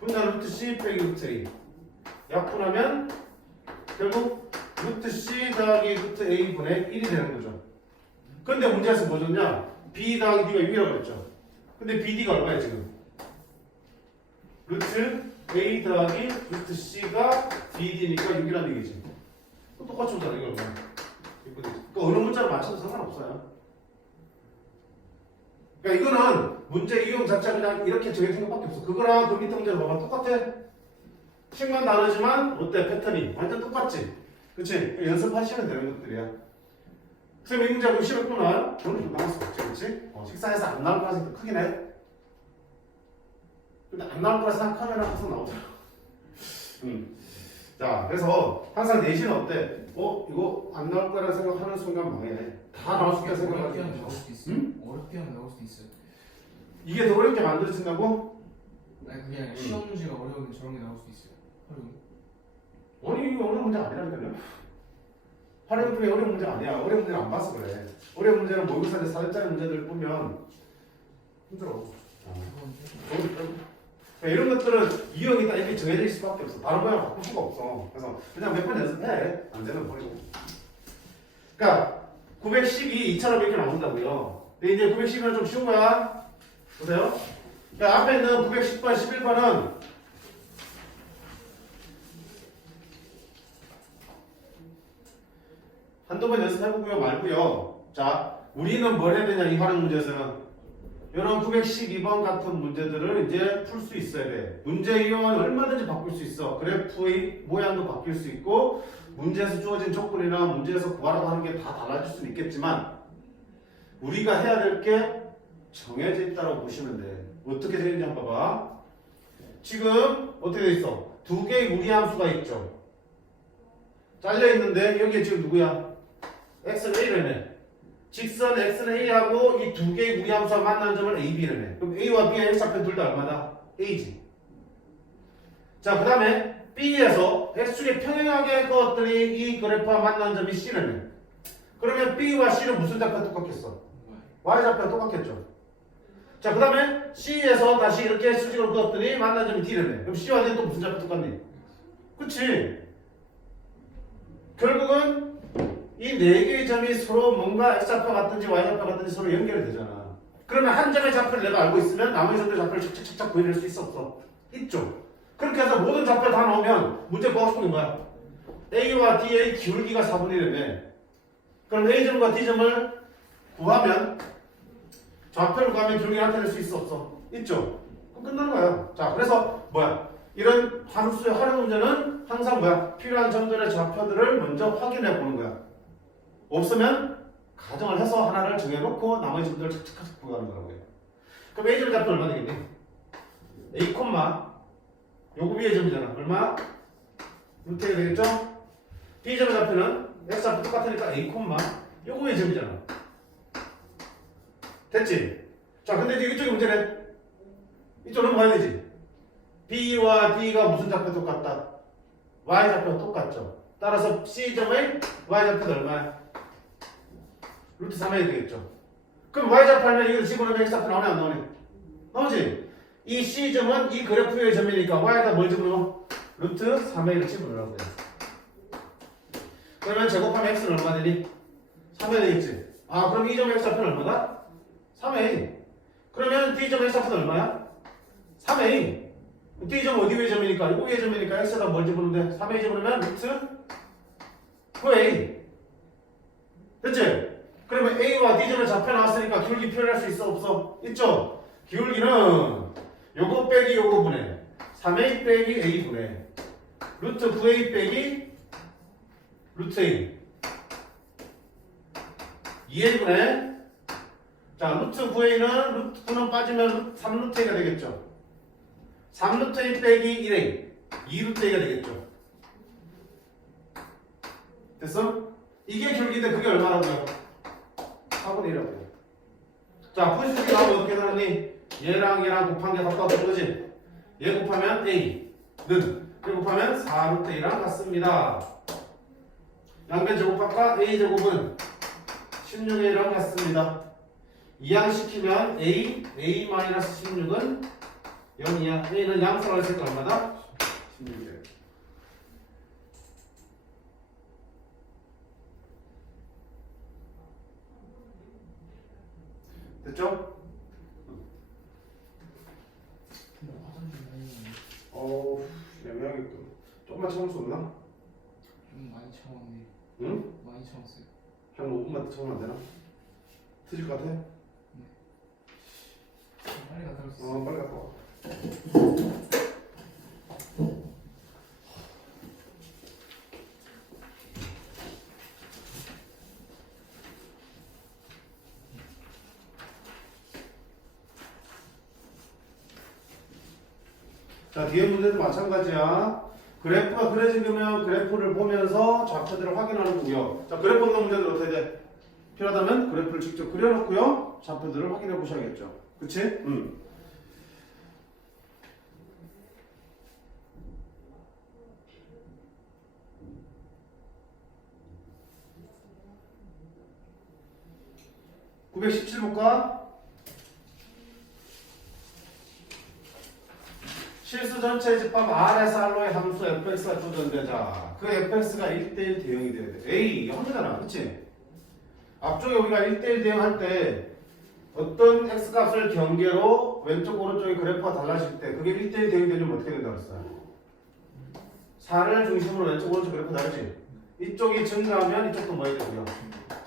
분자 루트 C 빼기 루트 A. 약분하면 결국 루트 C 더하기 루트 A분의 1이 되는 거죠. 근데 문제에서 뭐 줬냐? B 더하기 D가 6이라고 그랬죠. 근데 BD가 얼마야 지금? 루트 A 더하기 루트 C가 BD니까 6이라는 얘기지. 똑같이 오잖아 이거. 그 어느 문자로 맞춰도 상관없어요. 그러니까 이거는 문제 유형 자체가 그냥 이렇게 정해진 것밖에 없어. 그거랑 그 밑에 문제를 봐봐 똑같아. 식만 다르지만 어때? 패턴이 완전 똑같지. 그치? 연습하시면 되는 것들이야. 선생님 이 문제 보기 싫었구나. 저는 좀 나올 수 없지. 그치? 식상에서 안 나올 거라서 크긴 해. 근데 안 나올 거라 생각하면 항상 나오더라. 자, 그래서 항상 내신은 어때? 이거 안 나올 거라 생각하는 순간 망해. 다 나올 수 있다 어렵게 하면 생각하지. 나올 수도 있어요. 어렵게 하면 나올 수도 있어요. 이게 더 어렵게 만들어진다고? 아니 그게 아니라 시험 문제가 어려우면 저런 게 나올 수도 있어요. 어려운. 아니 이거 어려운 문제 아니라니까요. 활용 중에 어려운 문제 아니야. 어려운 문제는 안 봐서 그래. 어려운 문제는 모의고사에 4점짜리 문제들 보면 힘들어. 그러니까 이런 것들은 유형이 딱 이렇게 정해져 있을 수밖에 없어. 다른 모양 바꿀 수가 없어. 그래서 그냥 몇 번 연습해. 안 되면 버리고. 그러니까 912, 2처럼 이렇게 나온다고요. 근데 이제 912는 좀 쉬운 거야. 보세요. 그러니까 앞에 있는 910번, 11번은 한두 번 연습해보고요 말고요. 자, 우리는 뭘 해야 되냐 이 활용 문제에서는 이런 912번 같은 문제들을 이제 풀 수 있어야 돼. 문제 유형은 얼마든지 바꿀 수 있어. 그래프의 모양도 바뀔 수 있고 문제에서 주어진 조건이나 문제에서 구하라고 하는 게 다 달라질 수는 있겠지만 우리가 해야 될 게 정해져 있다고 보시면 돼. 어떻게 되는지 한번 봐봐. 지금 어떻게 돼 있어? 두 개의 무리함수가 있죠. 잘려 있는데 여기에 지금 누구야? x는 a라네. 직선 x는 a하고 이 두 개의 무리함수가 만나는 점을 a, b라네. 그럼 a와 b의 x좌표 둘 다 얼마다? a지. 자, 그 다음에 b에서 x축에 평행하게 그었더니 이 그래프와 만나는 점이 c라네. 그러면 b와 c는 무슨 좌표가 똑같겠어? y좌표가 똑같겠죠. 자, 그 다음에 C에서 다시 이렇게 수직으로 끄었더니 만난 점이 D래네. 그럼 C와 D는 또 무슨 좌표 똑같니? 그치? 결국은 이 네 개의 점이 서로 뭔가 X좌표 같든지 Y좌표 같든지 서로 연결이 되잖아. 그러면 한 점의 좌표를 내가 알고 있으면 나머지 점의 좌표를 착착착착 구해낼 수 있어 없어? 있죠. 그렇게 해서 모든 좌표 다 나오면 문제 뭐 하고 싶은 거야? A와 D의 기울기가 4분의 1이라며. 그럼 A점과 D점을 구하면 좌표를 구하면 기울기를 나타낼 수 있어 없어? 있죠. 그럼 끝나는 거야. 자, 그래서 뭐야? 이런 함수의 활용 문제는 항상 뭐야? 필요한 점들의 좌표들을 먼저 확인해 보는 거야. 없으면 가정을 해서 하나를 정해놓고 나머지 점들을 착착착 구하는 거라고요. 그럼 A점의 좌표 얼마 되겠니? A, 요거 위의 점이잖아. 얼마? 루트 A 되겠죠? B점의 좌표는 X좌표 똑같으니까 A, 요거 위의 점이잖아. 됐지? 자, 근데 이제 이쪽이 문제네. 이쪽으로 넘어가야 되지. B와 D가 무슨 좌표 똑같다? Y좌표 똑같죠. 따라서 C점의 Y좌표도 얼마야? 루트 3이 되겠죠. 그럼 Y좌표 하면 이거 집어넣으면 X좌표 나오네 안 나오네? 나오지? 이 C점은 이 그래프의 점이니까 Y에다 뭘 집어넣어? 루트 3a를 집어넣으라고 해. 그러면 제곱하면 X는 얼마 되니? 3a 되겠지? 아, 그럼 이 점 X좌표는 얼마다? 3a. 그러면 D점 X좌표는 얼마야? 3a. D점 어디 위의 점이니까? 이거 위의 점이니까 X에다 뭘 집어넣으면 돼? 3a 집어넣으면 루트 9a. 됐지? 그러면 A와 D점을 좌표 나왔으니까 기울기 표현할 수 있어 없어? 있죠? 기울기는 요거 빼기 요거 분해 3a 빼기 a 분해 루트 9a 빼기 루트 a 2a 분해. 자, 루트 9a는 루트 9는 빠지면 3루트 a가 되겠죠. 3루트 a 빼기 1a 2루트 a가 되겠죠. 됐어? 이게 기울기인데 그게 얼마라고요? 4분의 1이라고요. 자, 분식이 나오면 어떻게 되느니? 얘랑 곱한 게 같다고 그러지? 얘 곱하면 a는 얘 곱하면 4루트 a랑 같습니다. 양변 제곱합과 a 제곱은 16a랑 같습니다. 이항시키면 a-16은 0이야. a는 양수라고 했을 때 얼마다? 16이에요. 됐죠? 근데 화장실 다니는 애매하겠군. 조금만 참을 수 없나? 좀 많이 참았네. 응? 많이 참았어요. 한 5분만 더 참으면 안 되나? 트질 것 같아? 빨리 갔다 올 수 있어요. 빨리 갔다 와. 자, 뒤에 문제도 마찬가지야. 그래프가 그려지면 그래프를 보면서 좌표들을 확인하는 거고요. 자, 그래프 없는 문제들 어떻게 돼? 필요하다면 그래프를 직접 그려놓고요. 좌표들을 확인해 보셔야겠죠. 그치? 응. (917) 볼까? 실수 전체 집합 R에서 R로의 함수 fx가 주어졌는데, 자, 그 fx가 1대1 대응이 돼야 돼. A, 형이잖아. 그치? 앞쪽에 우리가 1대1 대응할 때 어떤 x값을 경계로 왼쪽 오른쪽의 그래프가 달라질 때 그게 1대1 대응이 되려면 어떻게 된다고 했어요? 4를 중심으로 왼쪽 오른쪽 그래프 다르지? 이쪽이 증가하면 이쪽도 뭐 해야 되고요?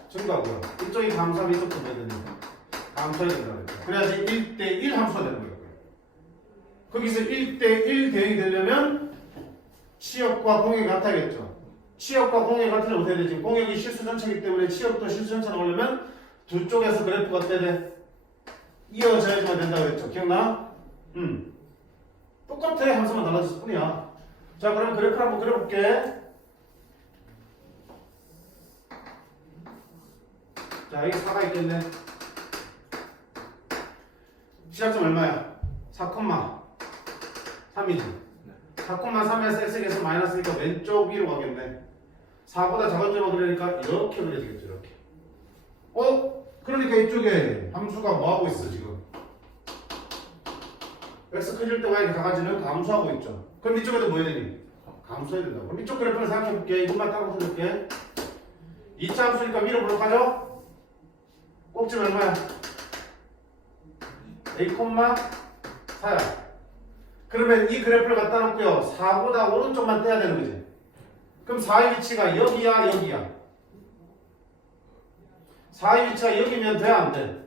증가하고요. 이쪽이 감소하면 이쪽도 뭐 해야 됩니까? 감소해야 된다고 했죠. 그래야지 1대1 함수가 되는 거예요. 거기서 1대1 대응이 되려면 치역과 공역이 같아야겠죠. 치역과 공역이 같으려면 어떻게 되지? 공역이 실수 전체이기 때문에 치역도 실수 전체 나오려면 두 쪽에서 그래프가 어때야 돼? 이어져야지만 된다고 했죠. 기억나? 똑같아. 함수만 달라졌을 뿐이야. 자, 그럼 그래프를 한번 그려볼게. 자, 여기 4가 있겠네. 시작점 얼마야? 4,3이지. 4,3에서 x에서 마이너스니까 왼쪽 위로 가겠네. 4보다 작은 점을 그리니까 이렇게 그려지겠죠. 이렇게. 그러니까 이쪽에 함수가 뭐하고 있어 지금? x 커질 때 y가 작아지는 감소하고 있죠. 그럼 이쪽에도 뭐 해야 되니? 감소해야 된다. 그럼 이쪽 그래프를 생각해 볼게. 이것만 따로 써줄게. 2차 함수니까 위로 올라가죠? 꼭지는 얼마야? a, 4야. 그러면 이 그래프를 갖다 놓고요. 4보다 오른쪽만 떼야 되는 거지. 그럼 4의 위치가 여기야, 여기야. 4의 위치가 여기면 돼, 안 돼?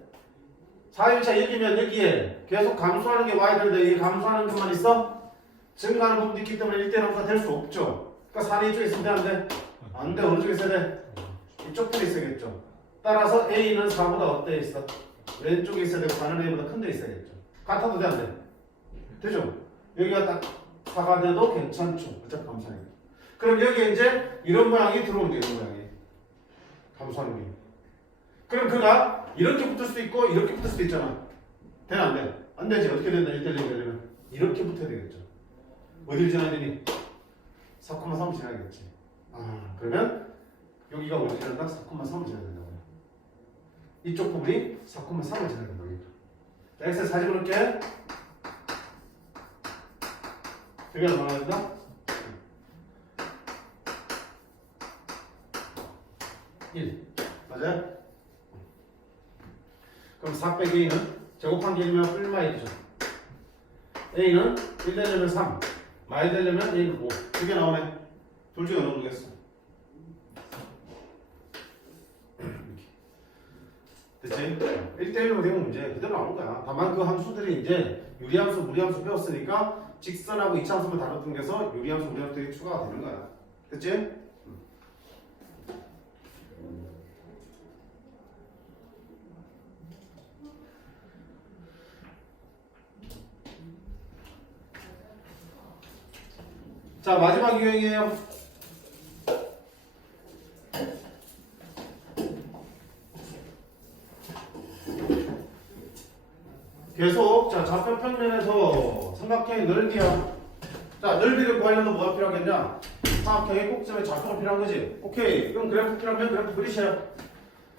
4의 위치가 여기면 여기에 계속 감소하는 게 와야 되는데 이게 감소하는 것만 있어? 증가하는 부분도 있기 때문에 1대1 함수가 될 수 없죠. 그러니까 4는 이쪽에 있으면 돼, 안 돼? 안 돼. 어느 쪽에 있어야 돼? 이쪽에 있어야겠죠. 따라서 A는 4보다 어디에 있어? 왼쪽에 있어야 되고 4는 A보다 큰 데 있어야겠죠. 같아도 돼, 안 돼? 되죠? 여기가 딱 4가 돼도 괜찮죠. 그죠? 감소하는 게. 그럼 여기에 이제 이런 모양이 들어오는 게 이런 모양이. 감소하는 게. 그럼 그가 이렇게 붙을 수도 있고 이렇게 붙을 수도 있잖아. 되나 안 돼? 안 되지. 어떻게 된다? 1대1 되려면 이렇게 붙어야 되겠죠. 어디를 지나야 되니? 4,3을 지나야겠지. 아, 그러면 여기가 어디 지난다? 4,3을 지나야 된다고요. 이쪽 부분이 4,3을 지나야 된다고요. 자, 엑셀 사진 볼게. 여기 얼마나 된다? 1. 맞아요? 그럼 4 빼기 A는 제곱한 게 1이면 뿔마 1이죠. A는 1 되려면 3, 마이 되려면 A는 5. 두 개 나오네. 둘 중에 어느 누구겠어? 됐지? 1대1로 되면 문제 그대로 나올 거야. 다만 그 함수들이 이제 유리함수, 무리함수 배웠으니까 직선하고 이차함수만 다뤘던 게서 유리함수, 무리함수들이 추가가 되는 거야. 됐지? 자, 마지막 유형이에요. 계속 자 좌표 평면에서 삼각형의 넓이야. 자, 넓이를 구하려면 뭐가 필요하겠냐? 삼각형의 꼭지점에 좌표가 필요한 거지. 오케이. 그럼 그래프 필요하면 그래프 그리셔요.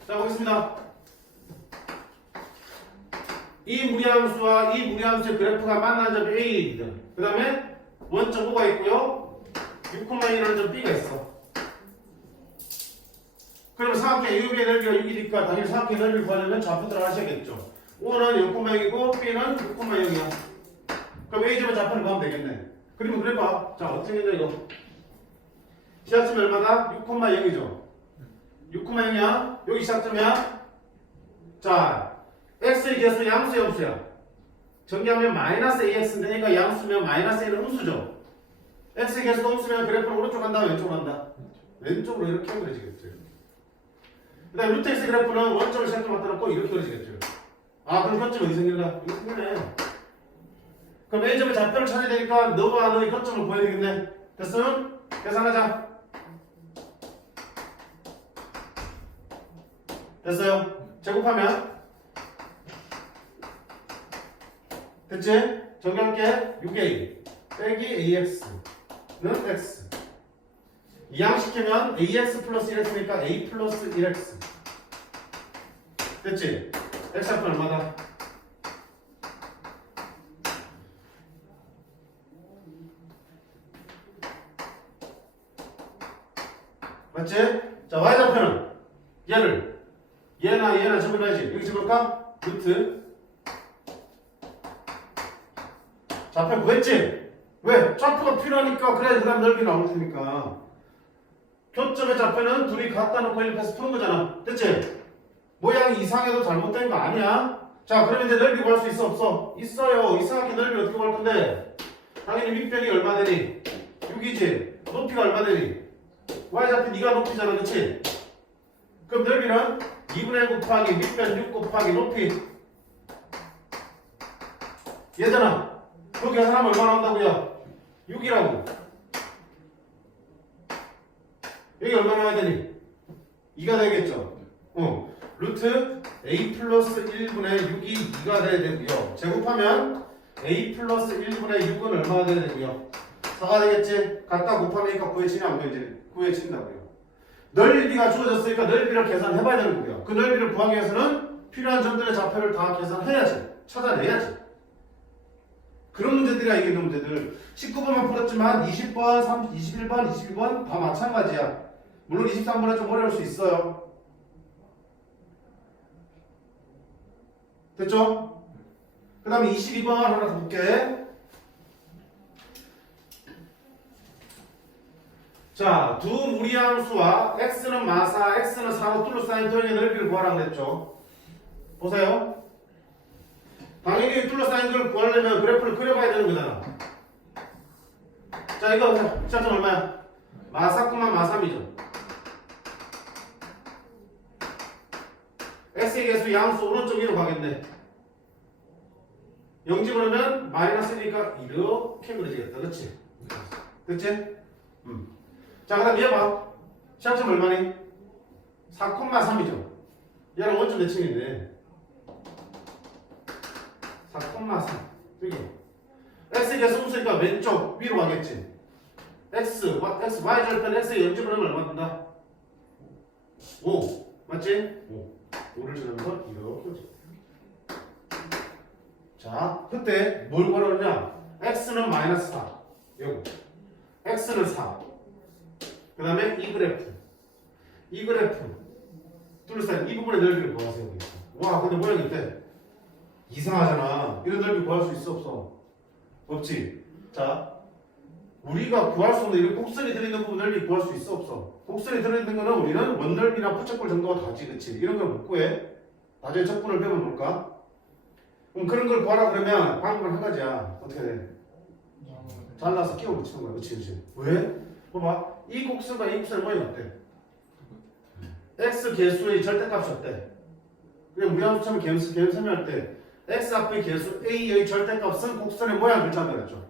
자, 보겠습니다. 이 무리함수와 이 무리함수의 그래프가 만나는 점이 A이거든. 그 다음에 원점 O가 있고요. 6,1이라는 점 B가 있어. 그럼 삼각형 U의 넓이가 6이니까 당연히 삼각형 넓이를 구하려면 좌표 들어가셔야겠죠. O는 0,6이고 B는 6,0이야. 그럼 A점의 좌표를 구하면 되겠네. 그러면 그래봐. 자, 어떻게 되냐 이거. 시작점이 얼마다? 6,0이죠. 6,0이야. 여기 시작점이야. 자, x의 개수 양수야 음수야? 정리하면 마이너스 ax인데 A가 양수면 마이너스 A는 음수죠. x의 개수가 음수면 그래프는 오른쪽 간다 왼쪽으로 간다? 왼쪽으로 이렇게 그려지겠죠. 그 다음에 루트 x 그래프는 원점을 시작점 갖다 놓고 이렇게 그려지겠죠. 아, 그럼 거점이 어디 생긴다? 이거 생기네. 그럼 A점의 좌표를 찾아야 되니까 너와 너의 거점을 구해야 되겠네. 됐으면 계산하자. 됐어요? 제곱하면 됐지? 정리할게. 6a 빼기 ax는 x 이항시키면 ax 플러스 1x니까 a 플러스 1x 됐지? x 합은 얼마다? 맞지? 자, y좌표는 얘나 적어놔야지. 여기 적을까? 루트 좌표 구했지? 왜? 좌표가 필요하니까. 그래야 그 다음 넓이 나올 테니까. 교점의 좌표는 둘이 갖다 놓고 일입해서 푸는 거잖아. 됐지? 모양이 이상해도 잘못된 거 아니야? 자, 그러면 이제 넓이 구할 수 있어 없어? 있어요. 이상하게 넓이 어떻게 구할 건데? 당연히 밑변이 얼마 되니? 6이지? 높이가 얼마 되니? y좌표 네가 높이잖아. 그치? 그럼 넓이는 2분의 1 곱하기 밑변 6 곱하기 높이 얘잖아. 그렇게 계산하면 얼마 나온다고요? 6이라고. 여기 얼마 나와야 되니? 2가 되겠죠? 루트 a 플러스 1분의 6이 2가 돼야 되고요. 제곱하면 a 플러스 1분의 6은 얼마가 돼야 되고요? 4가 되겠지? 갖다 곱하니까 구해지냐 안 구해지냐? 구해진다고요. 넓이가 주어졌으니까 넓이를 계산해봐야 되는 거고요. 그 넓이를 구하기 위해서는 필요한 점들의 좌표를 다 계산해야지. 찾아내야지. 그런 문제들이야 이게 있는 문제들. 19번만 풀었지만 20번, 21번, 22번 다 마찬가지야. 물론 23번은 좀 어려울 수 있어요. 됐죠? 그 다음에 22번 하나 더 볼게. 자, 두 무리함수와 x는 마사, x는 4로 둘러싸인 도형의 넓이를 구하라고 그랬죠. 보세요. 당연히 둘러싸인 걸 구하려면 그래프를 그려봐야 되는 거잖아. 자, 이거 시작점 얼마야? 마사, 마삼이죠. x의 개수 양수 오른쪽 위로 가겠네. 0 집어넣으면 마이너스니까 이렇게 그려지겠다. 그렇지? 됐지? 자, 그 다음 얘 봐. 시작점 얼마니? 4,3이죠. 얘랑 원점 대칭인데 4,3 여기 x 계속 없으니까 왼쪽 위로 가겠지. x, y 절편 x에 0 집어넣으면 얼마 된다? 5 맞지? 5를 지나면서 이렇게 오지. 자, 그때 뭘 구하느냐? x는 마이너스 4 요거 x는 4 그 다음에 이 그래프 둘러싸인 이 부분의 넓이를 구하세요. 와, 근데 모양이 어때? 이상하잖아. 이런 넓이 구할 수 있어 없어? 없지. 자, 우리가 구할 수 없는 이런 곡선이 들어있는 부분 넓이 구할 수 있어 없어? 곡선이 들어있는 거는 우리는 원넓이나 부착골 정도가 다지. 그치? 이런 걸 못 구해. 나중에 적분을 배우면 볼까? 그럼 그런 걸 구하라 그러면 방법은 한 가지야. 어떻게 돼? 잘라서 끼워 붙이는 거야. 그치? 왜? 봐봐. 이 곡선과 이 곡선의 모양이 어때? x 개수의 절대값이 어때? 그냥 무리함수 처럼 개수 설명할 때 x 앞의 개수 a의 절대값은 곡선의 모양 글자가 그랬죠.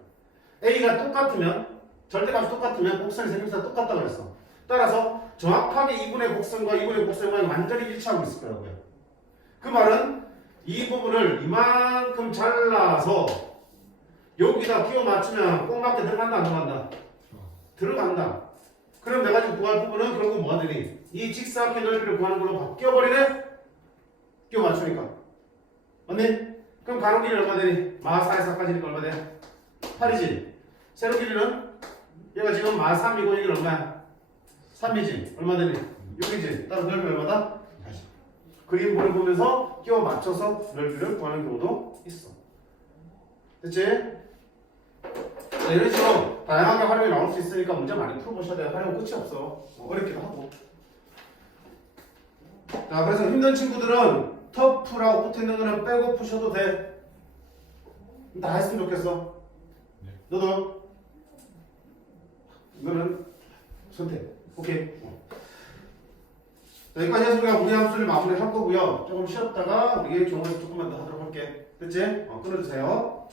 a가 똑같으면 절대값이 똑같으면 곡선의 생김새가 똑같다고 그랬어. 따라서 정확하게 2분의 곡선과 2분의 곡선의 모양이 완전히 일치하고 있을 거라고요. 그 말은 이 부분을 이만큼 잘라서 여기다 끼워 맞추면 꼭 맞게 들어간다 안 들어간다? 들어간다. 그럼 내가 지금 구할 부분은 결국 뭐가 되니? 이 직사각형 넓이를 구하는 걸로 바뀌어버리네? 끼워 맞추니까. 맞니? 그럼 가로 길이 얼마 되니? 마4에서 4까지니까 얼마 돼? 8이지. 세로 길이는? 얘가 지금 마3이고 여기는 얼마야? 3이지. 얼마 되니? 6이지. 따라서 넓이 얼마다? 80. 그림을 보면서 끼워 맞춰서 넓이를 구하는 경우도 있어. 됐지? 자, 이런 식으로 다양하게 활용이 나올 수 있으니까 문제 많이 풀어보셔야 돼요. 활용은 끝이 없어. 어렵기도 하고. 자, 그래서 힘든 친구들은 터프라고 붙어있는 거는 빼고 푸셔도 돼. 다 했으면 좋겠어. 네. 너도 이거는 선택. 오케이. 자, 여기까지 해서 우리가 무리함수를 마무리할 거고요. 조금 쉬었다가 우리 종업에서 조금만 더 하도록 할게. 됐지? 끊어주세요.